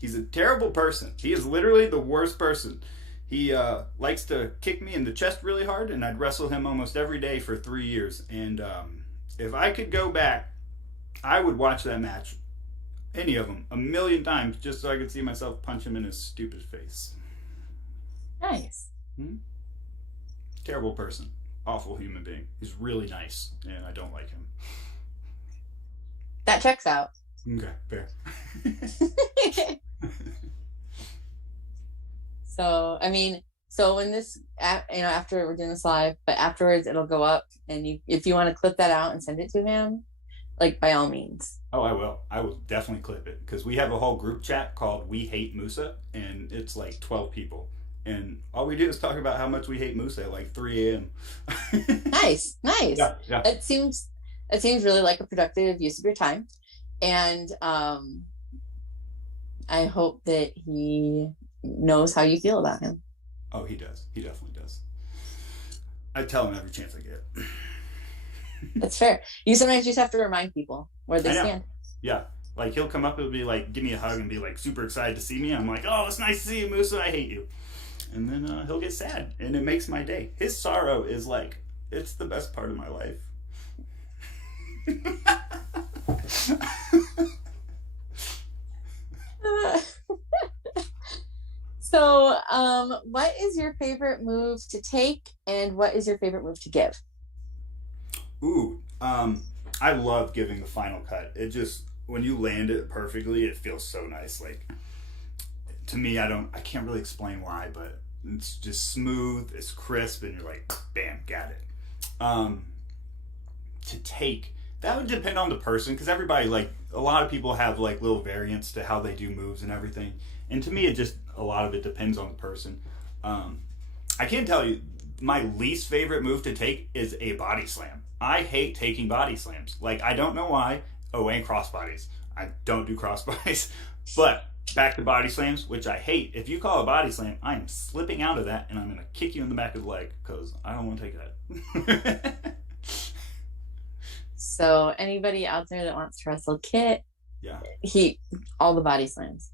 He's a terrible person. He is literally the worst person. He likes to kick me in the chest really hard, and I'd wrestle him almost every day for 3 years. And if I could go back, I would watch that match, any of them, 1,000,000 times, just so I could see myself punch him in his stupid face. Nice. Terrible person. Awful human being. He's really nice, and I don't like him. That checks out. Okay, fair. So, I mean, when this, after we're doing this live, but afterwards it'll go up, and if you want to clip that out and send it to him, like by all means. Oh, I will. I will definitely clip it because we have a whole group chat called We Hate Musa, and it's like 12 people. And all we do is talk about how much we hate Musa at like 3 a.m. Nice. Yeah. It seems really like a productive use of your time. And I hope that he knows how you feel about him. Oh, he does. He definitely does. I tell him every chance I get. That's fair. You sometimes just have to remind people where they stand. Yeah. Like he'll come up and be like, give me a hug and be like super excited to see me. I'm like, oh, it's nice to see you, Musa. I hate you. and then he'll get sad, and it makes my day. His sorrow is like, it's the best part of my life. So, what is your favorite move to take, and what is your favorite move to give? Ooh, I love giving the final cut. It just, when you land it perfectly, it feels so nice. Like, to me, I can't really explain why, but it's just smooth, it's crisp, and you're like, bam, got it. To take, that would depend on the person, because everybody, like, a lot of people have like little variants to how they do moves and everything. And to me, a lot of it depends on the person. I can tell you, my least favorite move to take is a body slam. I hate taking body slams. Like, I don't know why. Oh, and cross bodies. I don't do cross bodies. But back to body slams, which I hate. If you call a body slam, I'm slipping out of that, and I'm going to kick you in the back of the leg, because I don't want to take that. So anybody out there that wants to wrestle Kit, Yeah. all the body slams.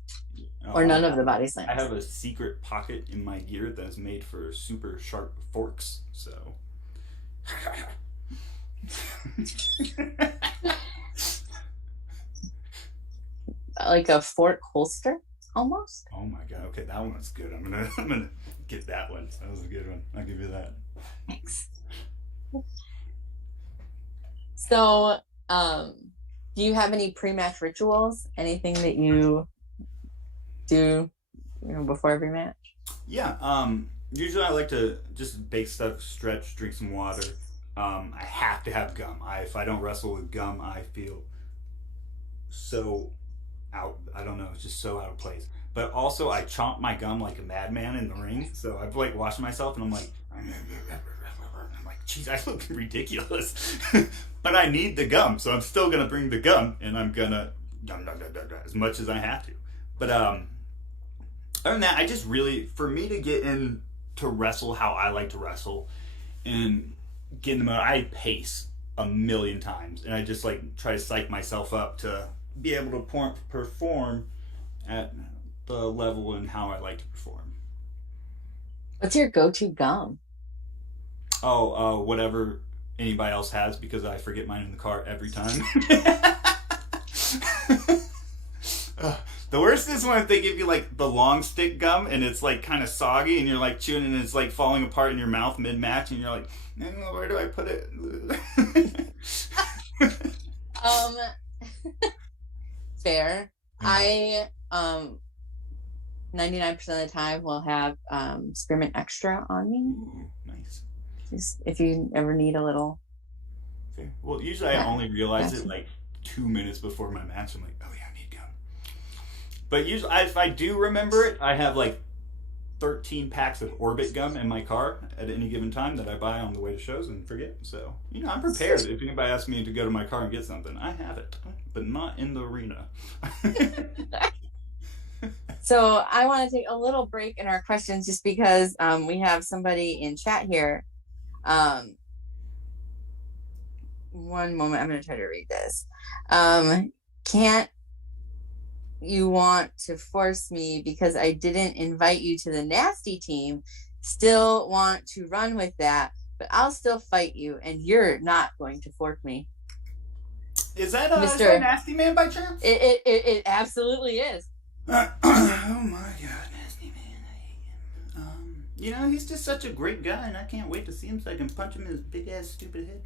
Or none of the body slams. I have a secret pocket in my gear that is made for super sharp forks, so. Like a fork holster, almost. Oh my god! Okay, that one's good. I'm gonna get that one. That was a good one. I'll give you that. Thanks. So, do you have any pre-match rituals? Anything that you do, before every match? Yeah. Usually I like to just bake stuff, stretch, drink some water. I have to have gum. If I don't wrestle with gum, I feel so out. I don't know. It's just so out of place. But also, I chomp my gum like a madman in the ring. So I've like washing myself, and I'm like, geez, I look ridiculous. But I need the gum, so I'm still gonna bring the gum, and I'm gonna as much as I have to. But other than that, I just really, for me to get in to wrestle how I like to wrestle, and get in the mode, I pace a million times, and I just like try to psych myself up to be able to perform at the level and how I like to perform. What's your go-to gum? Oh, whatever anybody else has, because I forget mine in the car every time. The worst is when they give you like the long stick gum, and it's like kind of soggy, and you're like chewing, and it's like falling apart in your mouth mid-match, and you're like, where do I put it? Fair. I 99% of the time will have spearmint extra on me. Ooh, nice. Just if you ever need a little. Fair. Well, usually I only realize it like 2 minutes before my match. I'm like, oh yeah, I need gum. But usually, if I do remember it, I have like 13 packs of Orbit gum in my car at any given time that I buy on the way to shows and forget. So, I'm prepared. If anybody asks me to go to my car and get something, I have it, but not in the arena. So I want to take a little break in our questions, just because we have somebody in chat here. One moment, I'm going to try to read this. Can't you want to force me because I didn't invite you to the nasty team? Still want to run with that, but I'll still fight you, and you're not going to fork me. Is that Mr. Nasty Man by chance? It absolutely is. Oh my god, Nasty Man, I hate him. He's just such a great guy, and I can't wait to see him so I can punch him in his big ass stupid head.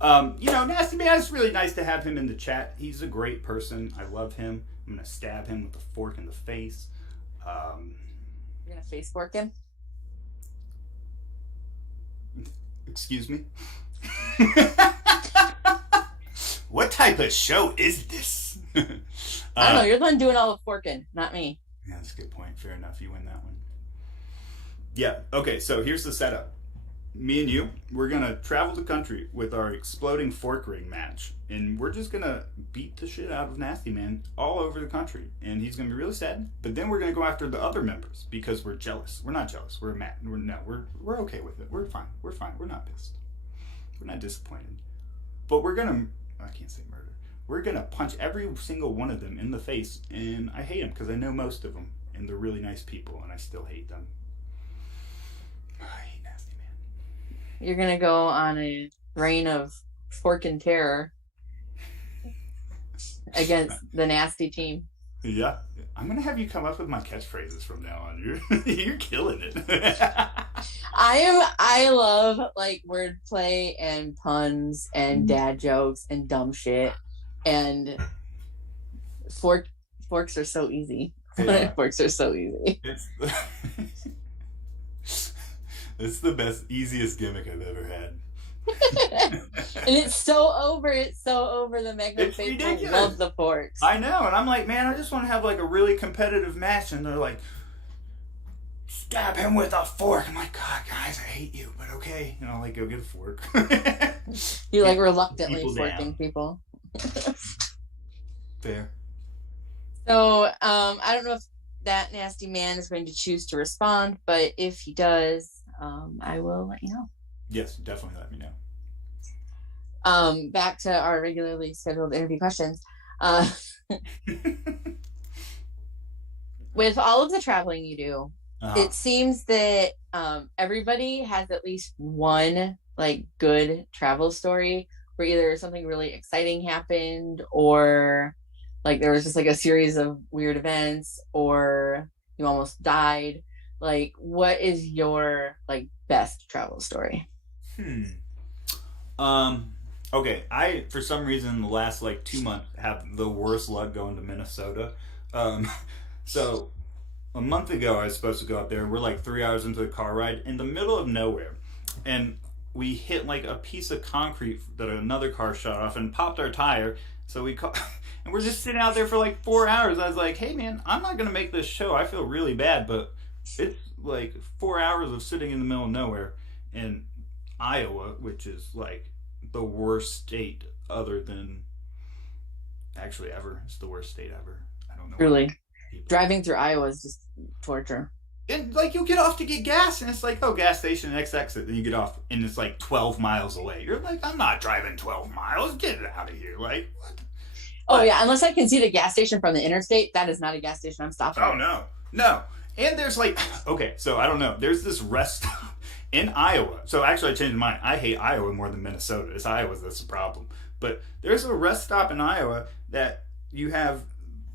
Nasty Man, it's really nice to have him in the chat. He's a great person. I love him. I'm gonna stab him with a fork in the face. You're gonna face fork him? Excuse me? What type of show is this? I don't know. You're the one doing all the forking, not me. Yeah, that's a good point. Fair enough. You win that one. Yeah. Okay, so here's the setup. Me and you, we're going to travel the country with our exploding fork ring match. And we're just going to beat the shit out of Nasty Man all over the country. And he's going to be really sad. But then we're going to go after the other members because we're jealous. We're not jealous. We're mad. We're okay with it. We're fine. We're fine. We're not pissed. We're not disappointed. But we're going to... I can't say murder. We're going to punch every single one of them in the face, and I hate them because I know most of them, and they're really nice people, and I still hate them. you're gonna go on a reign of fork and terror against the nasty team. Yeah. I'm gonna have you come up with my catchphrases from now on. You're killing it. I love like wordplay and puns and dad jokes and dumb shit. And forks are so easy. Yeah. Forks are so easy. It's the best, easiest gimmick I've ever had. And it's so over. It's so over. The Magnum It's faithful ridiculous. love the forks. I know, and I'm like, man, I just want to have like a really competitive match, and they're like, stab him with a fork. I'm like, God, guys, I hate you, but okay, and I'll like go get a fork. You like reluctantly People forking down. people. Fair. So I don't know if that nasty man is going to choose to respond, but if he does, I will let you know. Yes, definitely let me know. Back to our regularly scheduled interview questions. With all of the traveling you do, it seems that everybody has at least one like good travel story where either something really exciting happened, or like there was just like a series of weird events, or you almost died. Like, what is your like best travel story? Okay, I for some reason the last like 2 months have the worst luck going to Minnesota. So a month ago I was supposed to go up there. We're like 3 hours into the car ride in the middle of nowhere, and we hit like a piece of concrete that another car shot off and popped our tire. So we and we're just sitting out there for like 4 hours. I was like, hey man, I'm not gonna make this show. I feel really bad, but it's like 4 hours of sitting in the middle of nowhere in Iowa, which is like the worst state other than actually ever. It's the worst state ever. I don't know. Really, driving through Iowa is just torture. And like you'll get off to get gas, and it's like, oh, gas station, next exit. Then you get off, and it's like 12 miles away. You're like, I'm not driving 12 miles. Get it out of here. Like, what? Oh yeah, unless I can see the gas station from the interstate, that is not a gas station I'm stopping. Oh no. And there's like, okay, so I don't know. There's this rest stop in Iowa. So actually, I changed my mind. I hate Iowa more than Minnesota. It's Iowa that's the problem. But there's a rest stop in Iowa that you have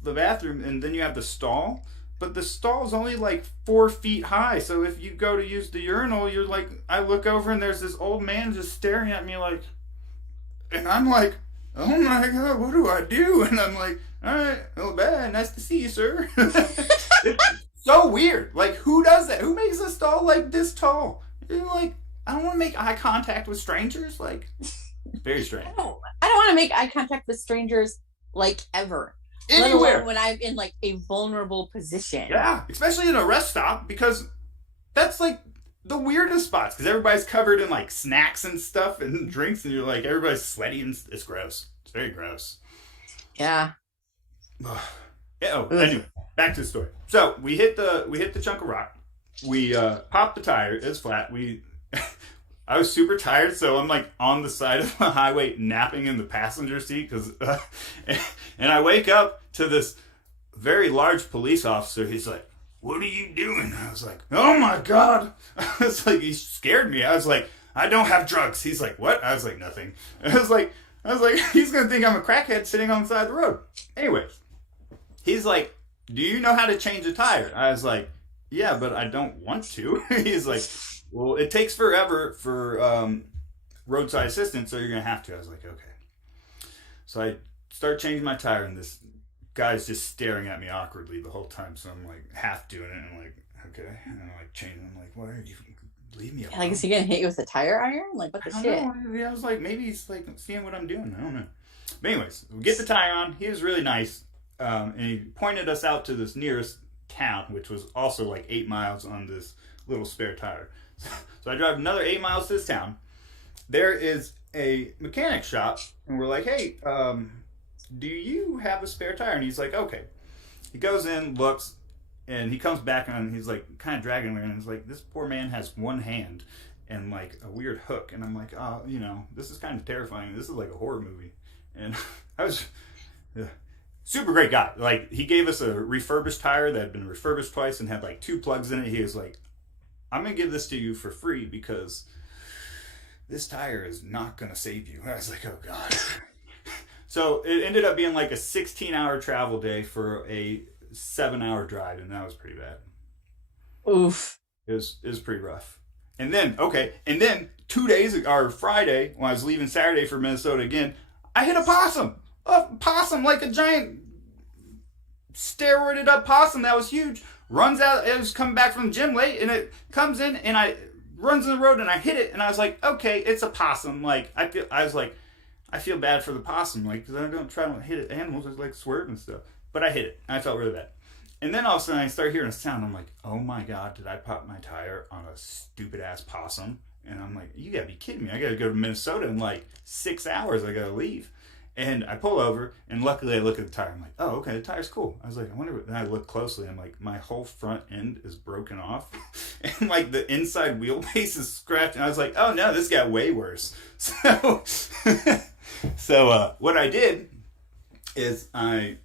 the bathroom and then you have the stall. But the stall's only like 4 feet high. So if you go to use the urinal, you're like, I look over and there's this old man just staring at me like, and I'm like, oh my God, what do I do? And I'm like, all right, well, bad. Nice to see you, sir. It's so weird. Like, who does that? Who makes a stall like this tall? You're like, I don't want to make eye contact with strangers. Like, very strange. I don't want to make eye contact with strangers like ever. Anywhere. When I'm in like a vulnerable position. Yeah, especially in a rest stop, because that's like the weirdest spots, because everybody's covered in like snacks and stuff and drinks, and you're like, everybody's sweaty, and it's gross. It's very gross. Yeah. Anyway, back to the story. So we hit the chunk of rock. We popped the tire. It's flat. I was super tired, so I'm like on the side of the highway napping in the passenger seat, and I wake up to this very large police officer. He's like, "What are you doing?" I was like, "Oh my God!" It's like he scared me. I was like, "I don't have drugs." He's like, "What?" I was like, "Nothing." I was like, he's gonna think I'm a crackhead sitting on the side of the road. Anyways, he's like, "Do you know how to change a tire?" I was like, "Yeah, but I don't want to." He's like, "Well, it takes forever for roadside assistance, so you're going to have to." I was like, okay. So I start changing my tire, and this guy's just staring at me awkwardly the whole time. So I'm like half doing it, and I'm like, okay. And I'm like changing. I'm like, what are you? Leave me alone. Like, is he going to hit you with a tire iron? Like, what the shit? I was like, maybe he's like seeing what I'm doing. I don't know. But anyways, we get the tire on. He was really nice. And he pointed us out to this nearest town, which was also like 8 miles on this little spare tire. So I drive another 8 miles to this town. There is a mechanic shop, and we're like, hey, do you have a spare tire? And he's like, okay. He goes in, looks, and he comes back, and he's like kind of dragging me, and he's like, this poor man has one hand and like a weird hook. And I'm like, oh, this is kind of terrifying. This is like a horror movie. And I was super great guy. Like, he gave us a refurbished tire that had been refurbished twice and had like 2 plugs in it. He was like, I'm going to give this to you for free because this tire is not going to save you. I was like, oh God. So it ended up being like a 16-hour travel day for a 7-hour drive, and that was pretty bad. Oof. It was pretty rough. And then 2 days ago, or Friday, when I was leaving Saturday for Minnesota again, I hit a possum. A possum, like a giant steroided up possum that was huge. Runs out, it was coming back from the gym late, and it comes in, and I runs in the road, and I hit it, and I was like, okay, it's a possum. Like, I feel bad for the possum, like, because I don't try to hit animals, I like swerve and stuff. But I hit it, and I felt really bad. And then all of a sudden I start hearing a sound. I'm like, oh my God, did I pop my tire on a stupid ass possum? And I'm like, you gotta be kidding me. I gotta go to Minnesota in like 6 hours. I gotta leave. And I pull over, and luckily I look at the tire. I'm like, oh, okay, the tire's cool. I was like, I wonder what. And I look closely. I'm like, my whole front end is broken off. And like the inside wheelbase is scratched. And I was like, oh no, this got way worse. So what I did is I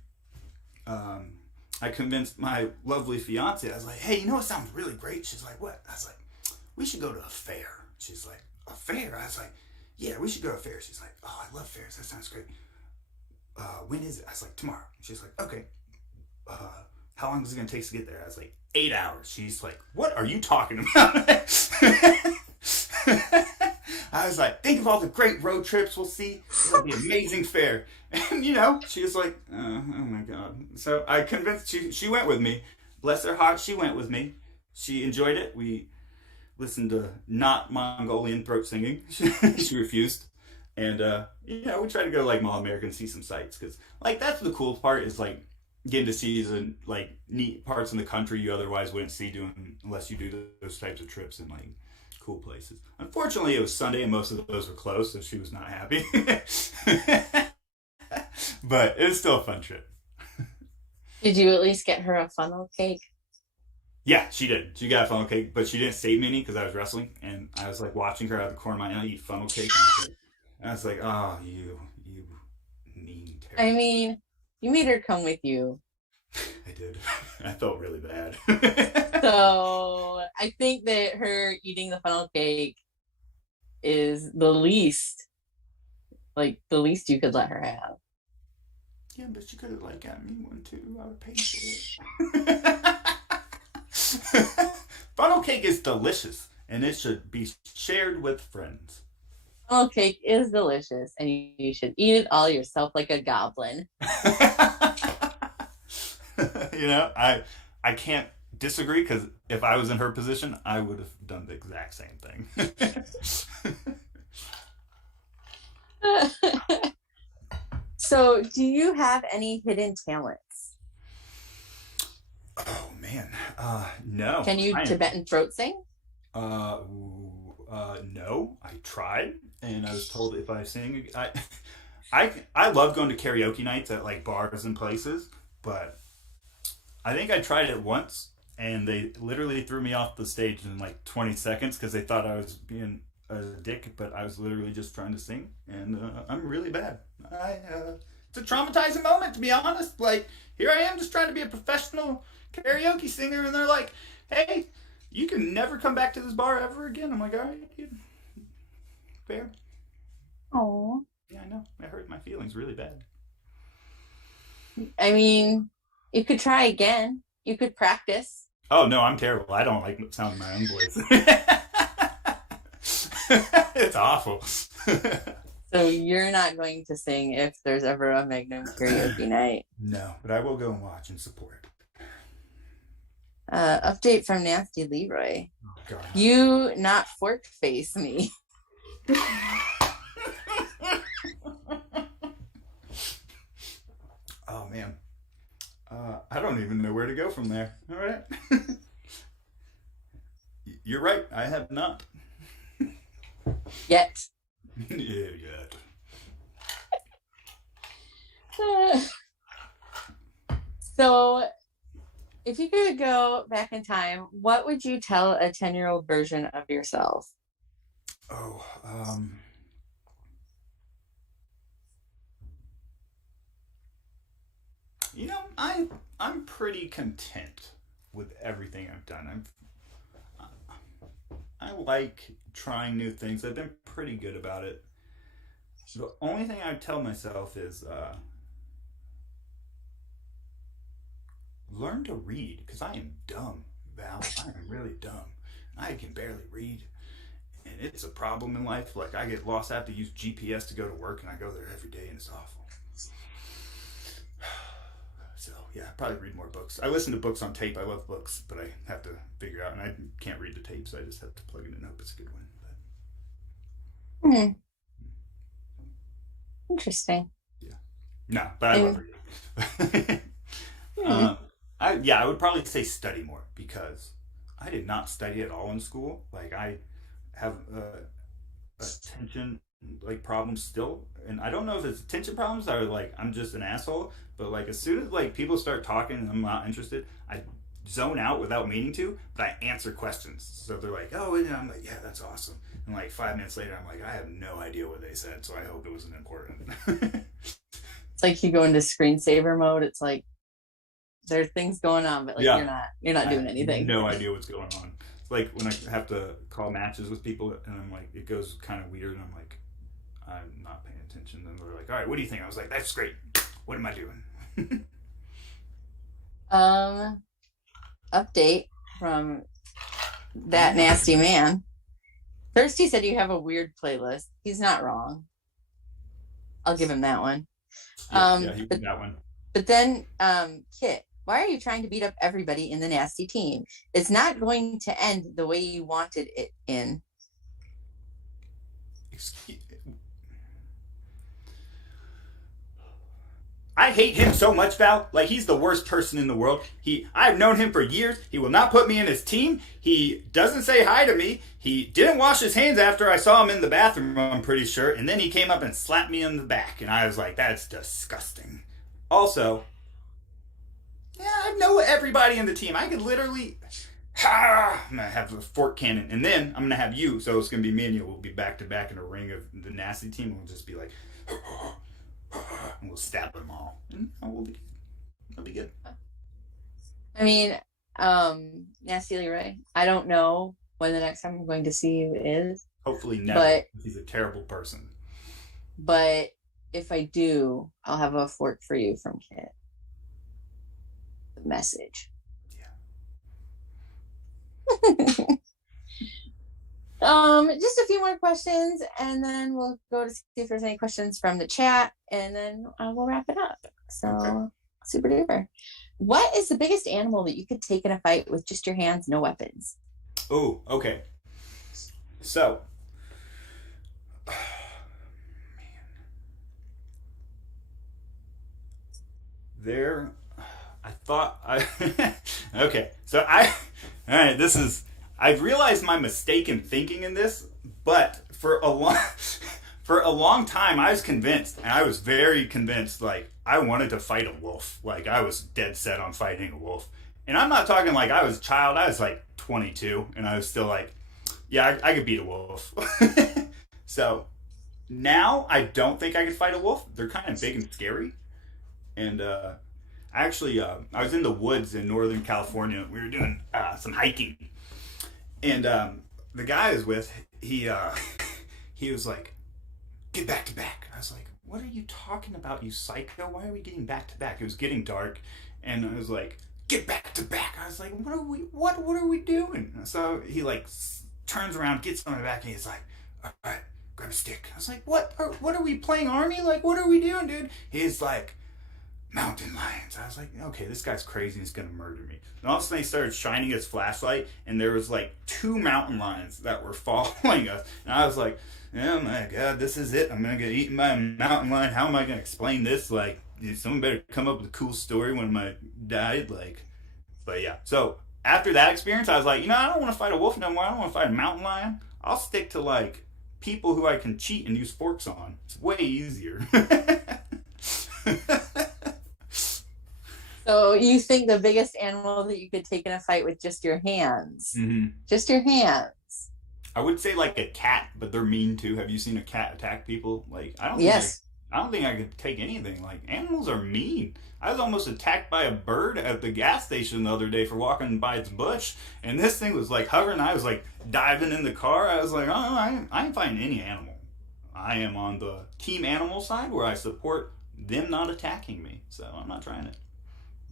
convinced my lovely fiance. I was like, hey, you know what sounds really great? She's like, what? I was like, we should go to a fair. She's like, a fair? I was like, yeah, we should go to a fair. She's like, oh, I love fairs. That sounds great. When is it? I was like, tomorrow. She's like, okay. How long is it going to take to get there? I was like, 8 hours. She's like, what are you talking about? I was like, think of all the great road trips we'll see. It'll be an amazing fair. And, she was like, oh my God. So I convinced, she went with me. Bless her heart, she went with me. She enjoyed it. We listened to not Mongolian throat singing. She refused. And, we tried to go to, like, Mall America and see some sights. Because, like, that's the cool part is, like, getting to see some, like, neat parts in the country you otherwise wouldn't see doing unless you do those types of trips in, like, cool places. Unfortunately, it was Sunday and most of those were closed, so she was not happy. But it was still a fun trip. Did you at least get her a funnel cake? Yeah, she did. She got a funnel cake, but she didn't save me any because I was wrestling, and I was like watching her out of the corner of my eye eat funnel cake. And I was like, oh, you mean terrible. I mean, you made her come with you. I did. I felt really bad. So I think that her eating the funnel cake is the least you could let her have. Yeah, but she could have like got me one too. I would pay for it. Funnel cake is delicious, and it should be shared with friends. Funnel cake is delicious, and you should eat it all yourself like a goblin. I can't disagree because if I was in her position, I would have done the exact same thing. So, do you have any hidden talents? Oh man, no. Can you Tibetan throat sing? No. I tried, and I was told if I sing, I love going to karaoke nights at like bars and places, but I think I tried it once, and they literally threw me off the stage in like 20 seconds because they thought I was being a dick, but I was literally just trying to sing, and I'm really bad. It's a traumatizing moment, to be honest. Like, here I am just trying to be a professional karaoke singer, and they're like, hey, you can never come back to this bar ever again. I'm like, all right, dude. Fair. Oh. Yeah, I know. It hurt my feelings really bad. I mean, you could try again. You could practice. Oh, no, I'm terrible. I don't like the sound of my own voice. It's awful. So you're not going to sing if there's ever a Magnum karaoke night? No, but I will go and watch and support. Update from Nasty Leroy. Oh, God. You not fork face me. Oh, man. I don't even know where to go from there. All right. You're right. I have not. Yet. Yeah, yet. So, if you could go back in time, what would you tell a 10-year-old version of yourself? Oh, I'm pretty content with everything I've done. I like trying new things. I've been pretty good about it. The only thing I would tell myself is learn to read, because I am dumb, Val. I am really dumb. I can barely read, and it's a problem in life. Like, I get lost. I have to use GPS to go to work, and I go there every day, and it's awful. So yeah, probably read more books. I listen to books on tape. I love books, but I have to figure out, and I can't read the tape, so I just have to plug it in. Hope it's a good one. Hmm. Interesting. Yeah. No, but I love reading. I would probably say study more, because I did not study at all in school. Like, I have attention like problems still, and I don't know if it's attention problems or like I'm just an asshole. But like, as soon as like people start talking and I'm not interested, I zone out without meaning to. But I answer questions, so they're like, "Oh," and I'm like, "Yeah, that's awesome." And like 5 minutes later, I'm like, "I have no idea what they said, so I hope it wasn't important." It's like you go into screensaver mode. It's like there's things going on, but like you're not doing anything. No idea what's going on. It's like when I have to call matches with people, and I'm like, it goes kind of weird, and I'm like, I'm not paying attention. And they're like, "All right, what do you think?" I was like, "That's great. What am I doing?" Update from that nasty man. Thirsty said you have a weird playlist. He's not wrong. I'll give him that one. He did that one. But then, Kit, why are you trying to beat up everybody in the nasty team? It's not going to end the way you wanted it in. I hate him so much, Val. Like, he's the worst person in the world. I've known him for years. He will not put me in his team. He doesn't say hi to me. He didn't wash his hands after I saw him in the bathroom, I'm pretty sure. And then he came up and slapped me in the back. And I was like, that's disgusting. Also, yeah, I know everybody in the team. I could literally... I'm going to have a fork cannon. And then I'm going to have you. So it's going to be me and you. We'll be back to back in a ring of the nasty team. We'll just be like... and we'll stab them all, and we'll be good. It'll be good. I mean, Nasty Leroy, I don't know when the next time I'm going to see you is. Hopefully never. But he's a terrible person. But if I do, I'll have a fork for you from Kit. The message. Yeah. Just a few more questions, and then we'll go to see if there's any questions from the chat, and then we'll wrap it up. So, okay. Super duper. What is the biggest animal that you could take in a fight with just your hands, no weapons? Oh, okay. So, okay. So all right, I've realized my mistake in thinking in this, but for a long time I was convinced, and I was very convinced, like, I wanted to fight a wolf. Like, I was dead set on fighting a wolf. And I'm not talking like I was a child. I was like 22, and I was still like, yeah, I could beat a wolf. So now I don't think I could fight a wolf. They're kind of big and scary. And actually, I was in the woods in Northern California. We were doing some hiking. And the guy I was with, he was like, "Get back to back." I was like, "What are you talking about, you psycho? Why are we getting back to back?" It was getting dark, and I was like, "Get back to back." I was like, "What are we doing?" So he like turns around, gets on my back, and he's like, "All right, grab a stick." I was like, "What are we playing army? Like, what are we doing, dude?" He's like, "Mountain lions." I was like, okay, this guy's crazy. He's going to murder me. And all of a sudden he started shining his flashlight, and there was like 2 mountain lions that were following us. And I was like, oh my God, this is it. I'm going to get eaten by a mountain lion. How am I going to explain this? Like, someone better come up with a cool story when I died. Like, but yeah. So after that experience, I was like, I don't want to fight a wolf no more. I don't want to fight a mountain lion. I'll stick to like people who I can cheat and use forks on. It's way easier. So you think the biggest animal that you could take in a fight with just your hands? Mm-hmm. Just your hands. I would say like a cat, but they're mean too. Have you seen a cat attack people? Like, I don't. Yes. I don't think I could take anything. Like, animals are mean. I was almost attacked by a bird at the gas station the other day for walking by its bush, and this thing was like hovering. I was like diving in the car. I was like, oh, I ain't fighting any animal. I am on the team animal side where I support them not attacking me. So I'm not trying it.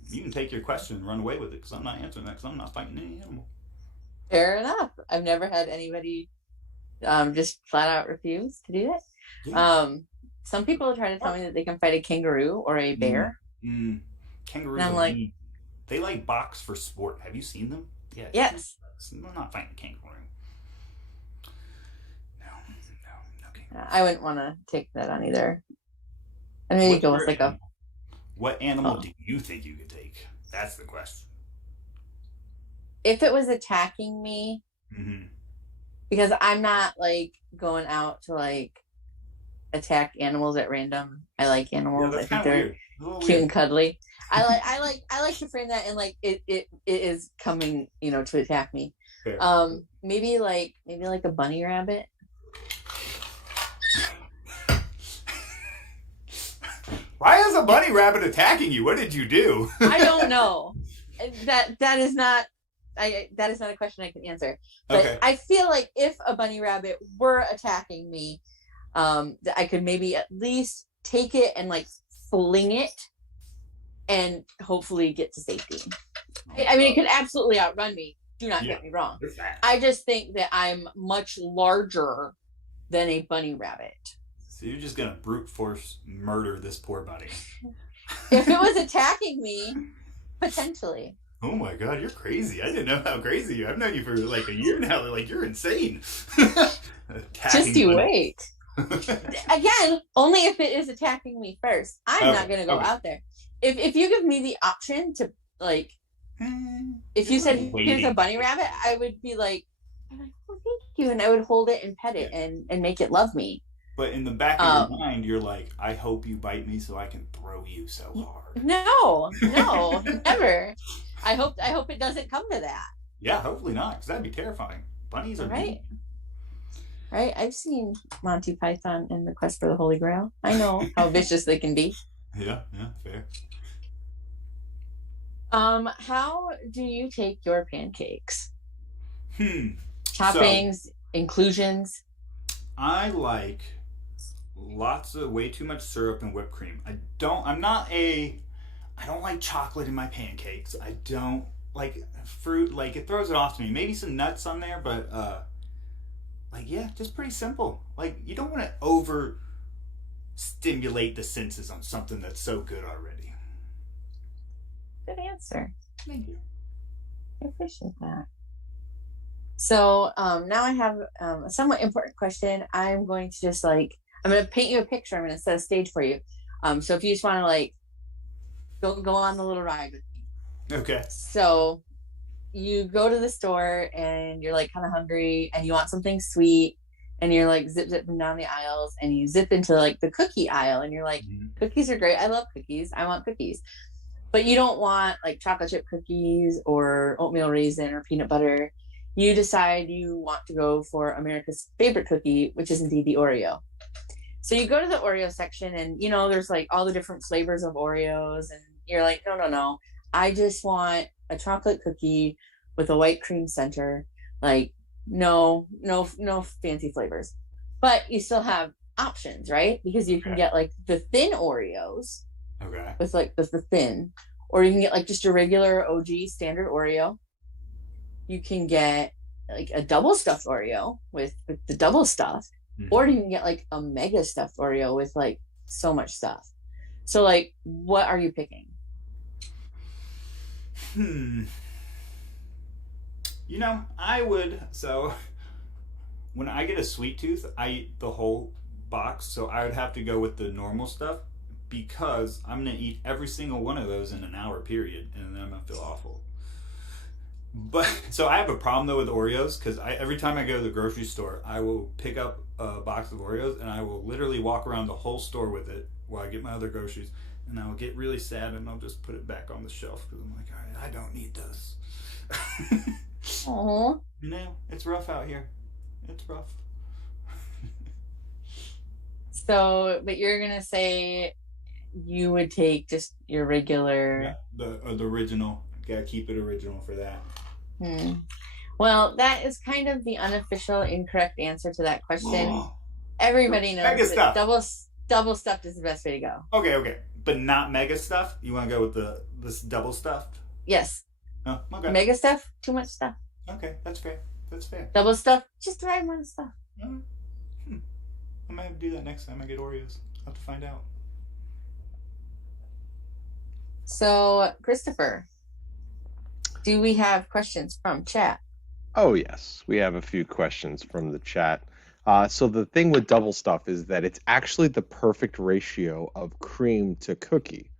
You can take your question and run away with it because I'm not answering that because I'm not fighting any animal. Fair enough. I've never had anybody just flat out refuse to do it. Yeah. Some people try to tell me that they can fight a kangaroo or a bear. Kangaroos And I'm are like, mean. They like box for sport. Have you seen them? Yeah. yes. I'm not fighting a kangaroo. No kangaroo. I wouldn't want to take that on either. And maybe go with like a. What animal do you think you could take? That's the question. If it was attacking me, because I'm not like going out to like attack animals at random. I like animals. I think they're cute and cuddly. I like to frame that and like it is coming, to attack me. Fair. Maybe like a bunny rabbit. Why is a bunny rabbit attacking you? What did you do? I don't know. That is not a question I can answer. But okay. I feel like if a bunny rabbit were attacking me, I could maybe at least take it and like fling it and hopefully get to safety. I mean, it could absolutely outrun me. Do not get me wrong. I just think that I'm much larger than a bunny rabbit. So you're just gonna brute force murder this poor bunny. If it was attacking me, potentially. Oh my god, you're crazy. I didn't know how crazy you are. I've known you for like a year now. Like, you're insane. Just you wait. Again, only if it is attacking me first. I'm not gonna go out there. If you give me the option to like, if you said here's a bunny rabbit, I would be like, oh, thank you, and I would hold it and pet it and make it love me. But in the back of your mind, you're like, I hope you bite me so I can throw you so hard. No, never. I hope it doesn't come to that. Yeah, hopefully not, because that'd be terrifying. Bunnies are right. Right, I've seen Monty Python and the Quest for the Holy Grail. I know how vicious they can be. Yeah, fair. How do you take your pancakes? Toppings, inclusions. I like lots of way too much syrup and whipped cream. I don't like chocolate in my pancakes. I don't like fruit. Like, it throws it off to me. Maybe some nuts on there, but just pretty simple. Like, you don't want to over stimulate the senses on something that's so good already. Good answer. Thank you. I appreciate that. So now I have a somewhat important question. I'm going to paint you a picture. I'm going to set a stage for you. So if you just want to like go on the little ride with me. Okay. So you go to the store and you're like kind of hungry and you want something sweet and you're like zipping down the aisles and you zip into like the cookie aisle and you're like, cookies are great. I love cookies. I want cookies. But you don't want like chocolate chip cookies or oatmeal raisin or peanut butter. You decide you want to go for America's favorite cookie, which is indeed the Oreo. So you go to the Oreo section and, there's like all the different flavors of Oreos. And you're like, no. I just want a chocolate cookie with a white cream center. Like, no fancy flavors. But you still have options, right? Because you can get like the thin Oreos. Okay. With like the thin. Or you can get like just a regular OG standard Oreo. You can get like a double stuffed Oreo with the double stuff, or you can get like a mega stuffed Oreo with like so much stuff. So like, what are you picking? So when I get a sweet tooth, I eat the whole box. So I would have to go with the normal stuff because I'm going to eat every single one of those in an hour period. And then I'm going to feel awful. But so I have a problem though with Oreos because every time I go to the grocery store, I will pick up a box of Oreos and I will literally walk around the whole store with it while I get my other groceries, and I will get really sad and I'll just put it back on the shelf because I'm like, all right, I don't need this. Aww. It's rough out here. It's rough. So, but you're gonna say you would take just your Yeah, regular. the original. Gotta keep it original for that. Hmm. Well, that is kind of the unofficial incorrect answer to that question. Everybody knows Mega that stuff. double stuffed is the best way to go. Okay, okay, but not mega stuff. You want to go with the this double stuffed? Yes, Oh, okay, mega stuff, too much stuff. okay, that's fair. That's fair. Double stuff, just the right amount of stuff. Hmm. I might have to do that next time I get Oreos. I'll have to find out. So, Christopher, do we have questions from chat? Oh, yes. We have a few questions from the chat. So the thing with double stuff is that it's actually the perfect ratio of cream to cookie.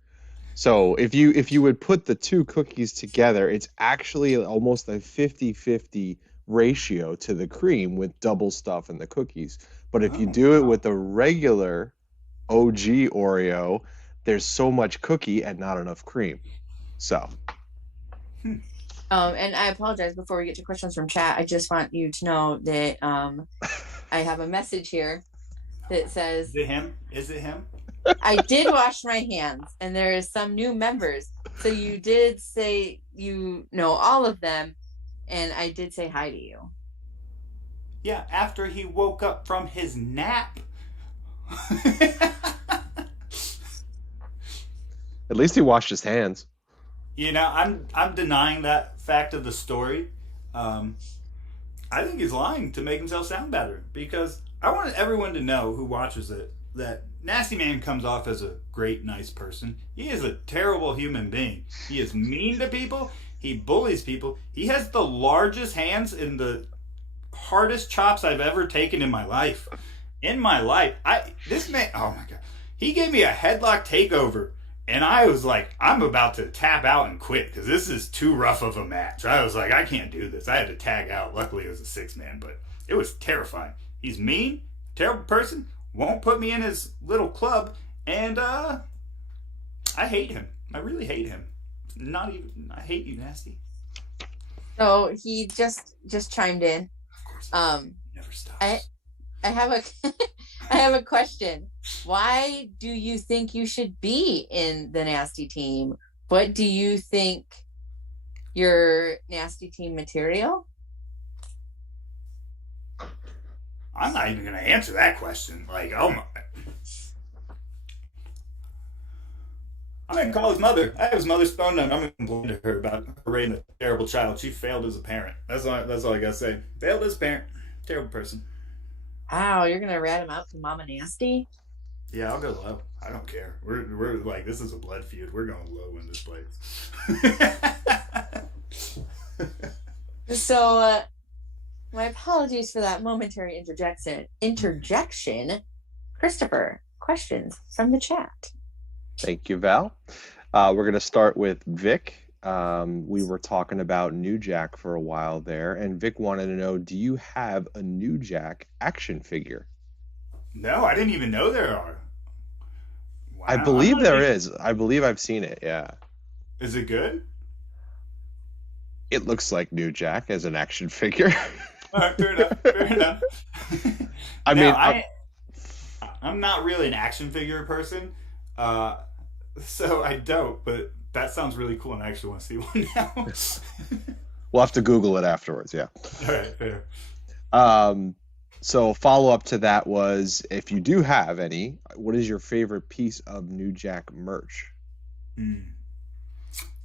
So if you would put the two cookies together, it's actually almost a 50-50 ratio to the cream with double stuff and the cookies. But if you Oh, do it wow. with a regular OG Oreo, there's so much cookie and not enough cream. So Hmm. And I apologize before we get to questions from chat. I just want you to know that I have a message here that says, Is it him? Is it him? I did wash my hands, and there is some new members. So you did say you know all of them, and I did say hi to you. Yeah, after he woke up from his nap. at least he washed his hands. You know, I'm denying that fact of the story. Um, I think he's lying to make himself sound better because I want everyone to know who watches it that Nasty Man comes off as a great, nice person. He is a terrible human being. He is mean to people. He bullies people. He has the largest hands and the hardest chops I've ever taken in my life. In my life, this man. Oh my god, he gave me a headlock takeover. And I was like, I'm about to tap out and quit because this is too rough of a match. I was like, I can't do this. I had to tag out. Luckily, it was a 6-man, but it was terrifying. He's mean, terrible person, won't put me in his little club, and I hate him. I really hate him. Not even. I hate you, Nasty. So he just chimed in. Of course, he never I stops. I have a I have a question. Why do you think you should be in the nasty team? What do you think your nasty team material? I'm not even gonna answer that question. Like, oh my. I'm gonna call his mother. I have his mother's phone number. I'm gonna complain to her about her raising a terrible child. She failed as a parent. That's all I gotta say. Failed as a parent. Terrible person. Wow, you're gonna rat him out to Mama Nasty? Yeah, I'll go low. I don't care. We're like this is a blood feud. We're going low in this place. So my apologies for that momentary interjection. Christopher, questions from the chat. Thank you, Val. We're going to start with Vic. We were talking about New Jack for a while there, and Vic wanted to know, do you have a New Jack action figure? No, I didn't even know there are. Wow, I believe there is. I believe I've seen it, yeah. Is it good? It looks like New Jack as an action figure. All right, fair enough. Fair enough. I No, mean, I'm not really an action figure person, so I don't. But that sounds really cool, and I actually want to see one now. we'll have to Google it afterwards, yeah. All right, fair. So follow up to that was, if you do have any, what is your favorite piece of New Jack merch?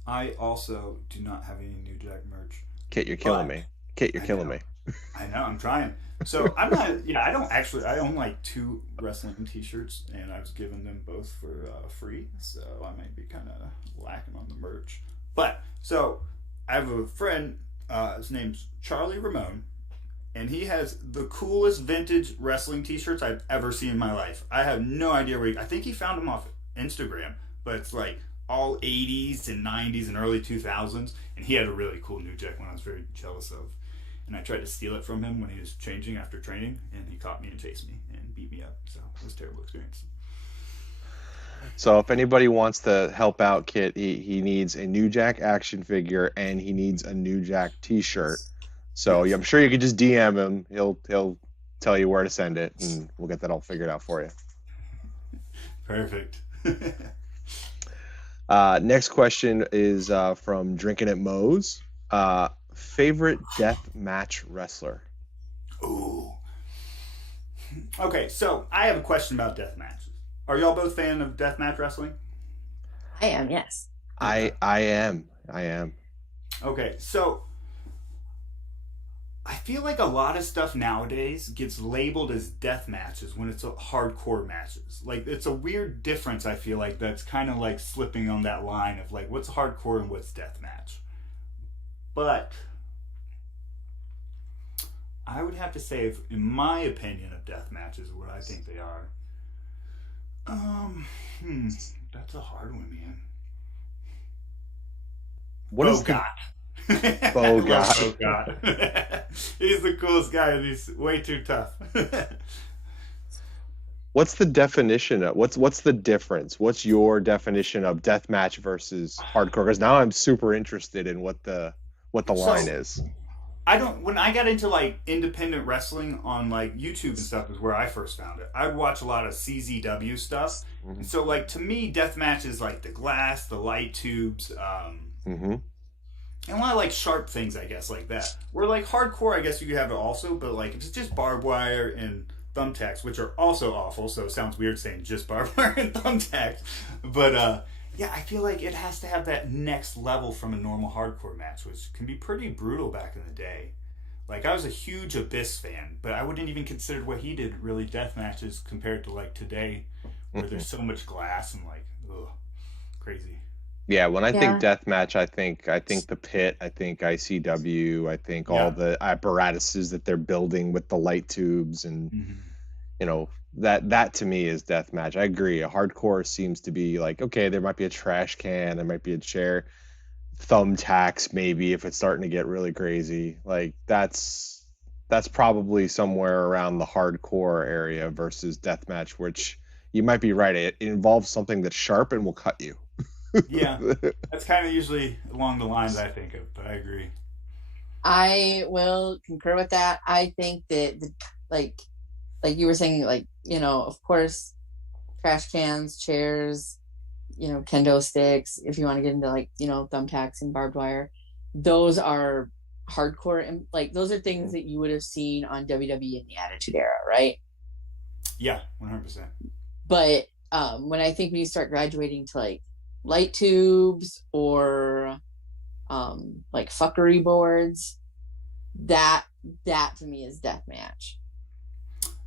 I also do not have any New Jack merch. Kit, you're killing me. Kit, you're killing me. I know, I'm trying. So I'm not. Yeah, I don't actually. I own like 2 wrestling T-shirts, and I was giving them both for free. So I might be kind of lacking on the merch. But so I have a friend. His name's Charlie Ramone, and he has the coolest vintage wrestling T-shirts I've ever seen in my life. I have no idea where. I think he found them off Instagram, but it's like all 80s and 90s and early 2000s, and he had a really cool New Jack one I was very jealous of. And I tried to steal it from him when he was changing after training, and he caught me and chased me and beat me up. So it was a terrible experience. So if anybody wants to help out Kit, he needs a New Jack action figure and he needs a New Jack T-shirt. So Yes. I'm sure you could just DM him. He'll tell you where to send it, and we'll get that all figured out for you. Perfect. Next question is from Drinking at Moe's. Favorite death match wrestler? Ooh. Okay, so I have a question about death matches. Are y'all both fan of death match wrestling? I am, yes. Okay. I am. I am. Okay, so I feel like a lot of stuff nowadays gets labeled as death matches when it's a hardcore matches. Like it's a weird difference. I feel like that's kind of like slipping on that line of like what's hardcore and what's death match. But I would have to say, in my opinion of death matches, what I think they are. That's a hard one, man. What is God. Bogat? God. He's the coolest guy, and he's way too tough. What's the definition of what's the difference? What's your definition of death match versus hardcore? Because now I'm super interested in what the line is. I don't. When I got into like independent wrestling on like YouTube and stuff is where I first found it. I'd watch a lot of CZW stuff. And so like to me, deathmatch is like the glass, the light tubes, and a lot of like sharp things, I guess, like that. Where like hardcore, I guess you could have it also, but like it's just barbed wire and thumbtacks, which are also awful. So it sounds weird saying just barbed wire and thumbtacks, but yeah, I feel like it has to have that next level from a normal hardcore match, which can be pretty brutal back in the day. Like, I was a huge Abyss fan, but I wouldn't even consider what he did really death matches compared to, like, today, where there's so much glass and, like, ugh, crazy. Yeah, when I think death match, I think the pit, I think ICW, I think all the apparatuses that they're building with the light tubes and you know, that to me is death match. I agree. A hardcore seems to be like, okay, there might be a trash can, there might be a chair, thumbtacks maybe if it's starting to get really crazy. Like that's probably somewhere around the hardcore area versus death match, which you might be right. It involves something that's sharp and will cut you. Yeah, that's kind of usually along the lines I think of, but I agree. I will concur with that. I think that like you were saying, like, you know, of course, trash cans, chairs, you know, kendo sticks, if you want to get into like, you know, thumbtacks and barbed wire, those are hardcore. And like, those are things that you would have seen on WWE in the Attitude Era, right? Yeah, 100%. But when you start graduating to like light tubes or like fuckery boards, that to me is death match.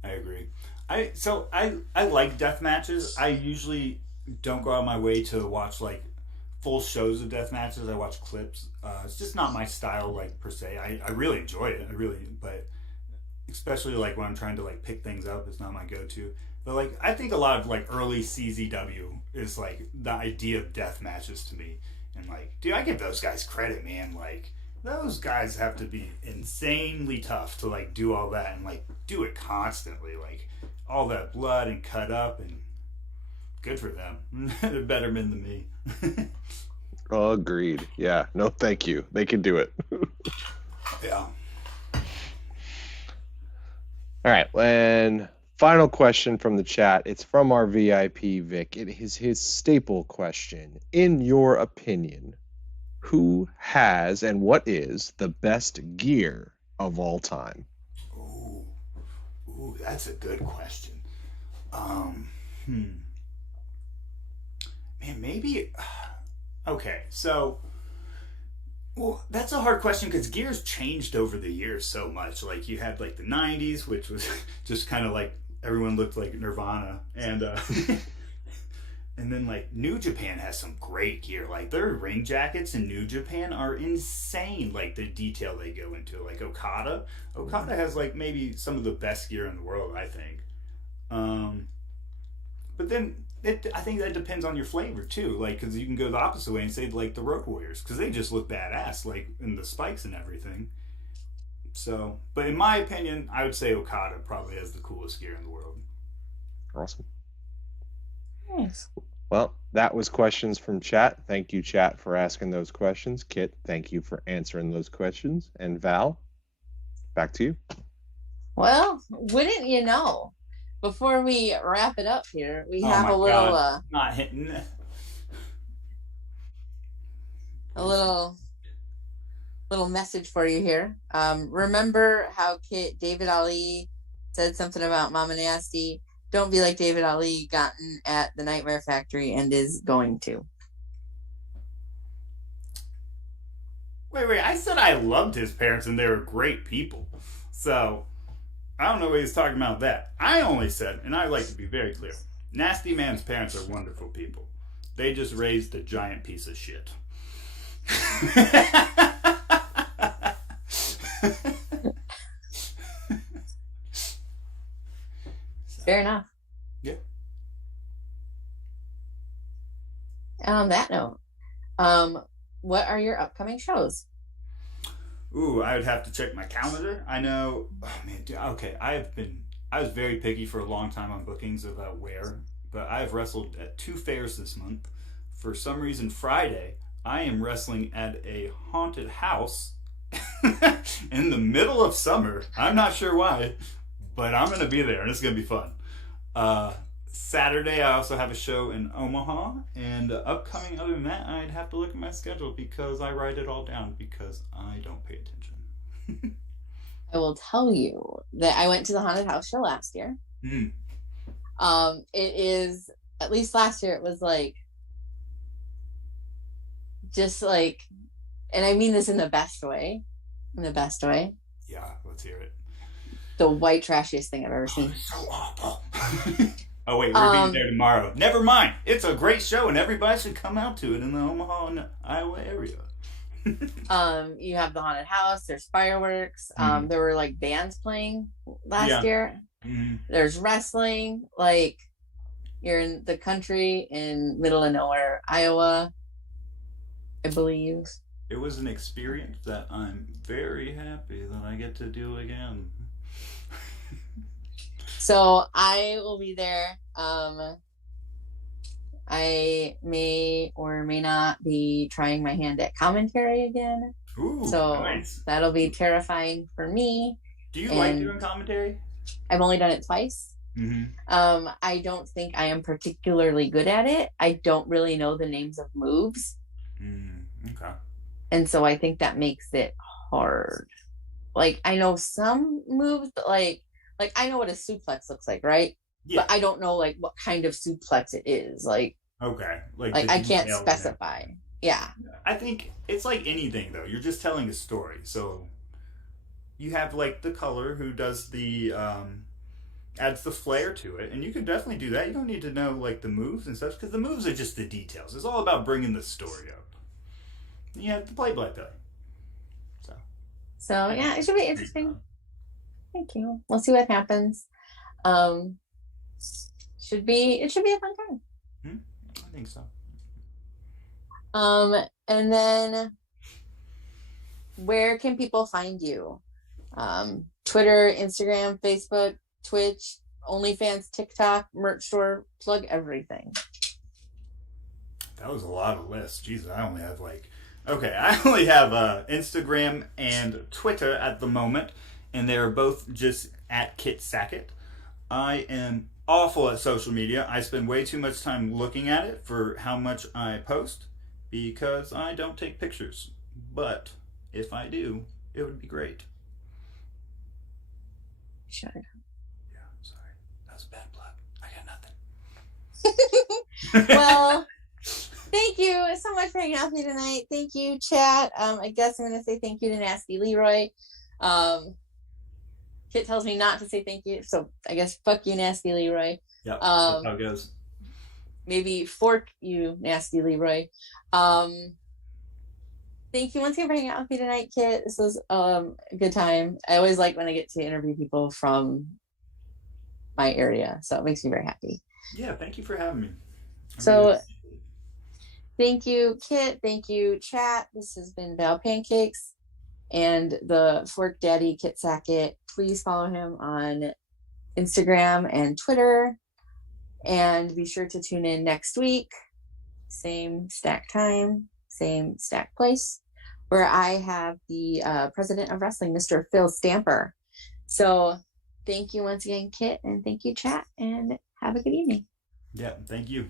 I agree. I like death matches. I usually don't go out of my way to watch like full shows of death matches. I watch clips. It's just not my style, like per se. I really enjoy it. But especially like when I'm trying to like pick things up, it's not my go-to. But like I think a lot of like early CZW is like the idea of death matches to me. And like, dude, I give those guys credit, man. Like those guys have to be insanely tough to like do all that and like do it constantly, like all that blood and cut up, and good for them. They're better men than me. Oh, agreed. Yeah, no thank you, they can do it. Yeah. All right, and final question from the chat. It's from our VIP Vic. It is his staple question. In your opinion, who has and what is the best gear of all time? Ooh, that's a good question. Man, maybe. Okay, so. Well, that's a hard question because gear's changed over the years so much. Like you had like the '90s, which was just kind of like everyone looked like Nirvana, and and then like New Japan has some great gear. Like their ring jackets in New Japan are insane. Like the detail they go into. Like Okada has like maybe some of the best gear in the world, I think. But then I think that depends on your flavor too. Like because you can go the opposite way and say like the Road Warriors because they just look badass, like in the spikes and everything. So, but in my opinion, I would say Okada probably has the coolest gear in the world. Awesome. Nice. Well, that was questions from chat. Thank you, chat, for asking those questions. Kit, thank you for answering those questions. And Val, back to you. Well, wouldn't you know? before we wrap it up here, we Oh have my a little God. Not hitting. a little message for you here. Remember how David Ali said something about Mama Nasty? Don't be like David Ali, gotten at the Nightmare Factory and is going to. Wait. I said I loved his parents and they were great people. So, I don't know what he's talking about that. I only said, and I'd like to be very clear, Nasty Man's parents are wonderful people. They just raised a giant piece of shit. Fair enough. Yeah. And on that note, what are your upcoming shows? Ooh, I would have to check my calendar. I know. Oh man, dude, okay. I was very picky for a long time on bookings about where, but I have wrestled at 2 fairs this month. For some reason, Friday I am wrestling at a haunted house in the middle of summer. I'm not sure why, but I'm gonna be there and it's gonna be fun. Saturday I also have a show in Omaha, and upcoming other than that I'd have to look at my schedule because I write it all down because I don't pay attention. I will tell you that I went to the haunted house show last year. Mm. It is, at least last year, it was like, just like, and I mean this in the best way. Yeah, let's hear it. The white trashiest thing I've ever seen. It's so awful. Oh wait, we're being there tomorrow. Never mind. It's a great show, and everybody should come out to it in the Omaha and Iowa area. You have the haunted house. There's fireworks. There were like bands playing last year. Mm-hmm. There's wrestling. Like, you're in the country in middle of nowhere, Iowa, I believe. It was an experience that I'm very happy that I get to do again. So I will be there. I may or may not be trying my hand at commentary again. Ooh, so nice. That'll be terrifying for me. Do you like doing commentary? I've only done it twice. Mm-hmm. I don't think I am particularly good at it. I don't really know the names of moves. Okay. And so I think that makes it hard. Like, I know some moves, but like I know what a suplex looks like, right? Yeah. But I don't know like what kind of suplex it is. Like, okay. Like I can't specify. Yeah. I think it's like anything though. You're just telling a story. So you have like the color who does the adds the flair to it, and you can definitely do that. You don't need to know like the moves and stuff because the moves are just the details. It's all about bringing the story up. You have to play by play. So yeah, it should be interesting. Thank you. We'll see what happens. It should be a fun time. I think so. And then where can people find you? Twitter, Instagram, Facebook, Twitch, OnlyFans, TikTok, merch store, plug everything. That was a lot of lists. Jesus, I only have Instagram and Twitter at the moment, and they're both just at Kit Sackett. I am awful at social media. I spend way too much time looking at it for how much I post because I don't take pictures. But if I do, it would be great. Sure. Yeah, sorry. That was bad blood. I got nothing. Well, thank you so much for hanging out with me tonight. Thank you, chat. I guess I'm going to say thank you to Nasty Leroy. Kit tells me not to say thank you, so I guess fuck you, Nasty Leroy. Yeah, that's how it goes. Maybe fork you, Nasty Leroy. Thank you once again for hanging out with me tonight, Kit. This was a good time. I always like when I get to interview people from my area, so it makes me very happy. Yeah, thank you for having me. Thank you, Kit. Thank you, chat. This has been Val Pancakes and the Fork Daddy, Kit Sackett. Please follow him on Instagram and Twitter. And be sure to tune in next week. Same stack time, same stack place, where I have the president of wrestling, Mr. Phil Stamper. So Thank you once again, Kit, and thank you, chat, and have a good evening. Yeah, thank you.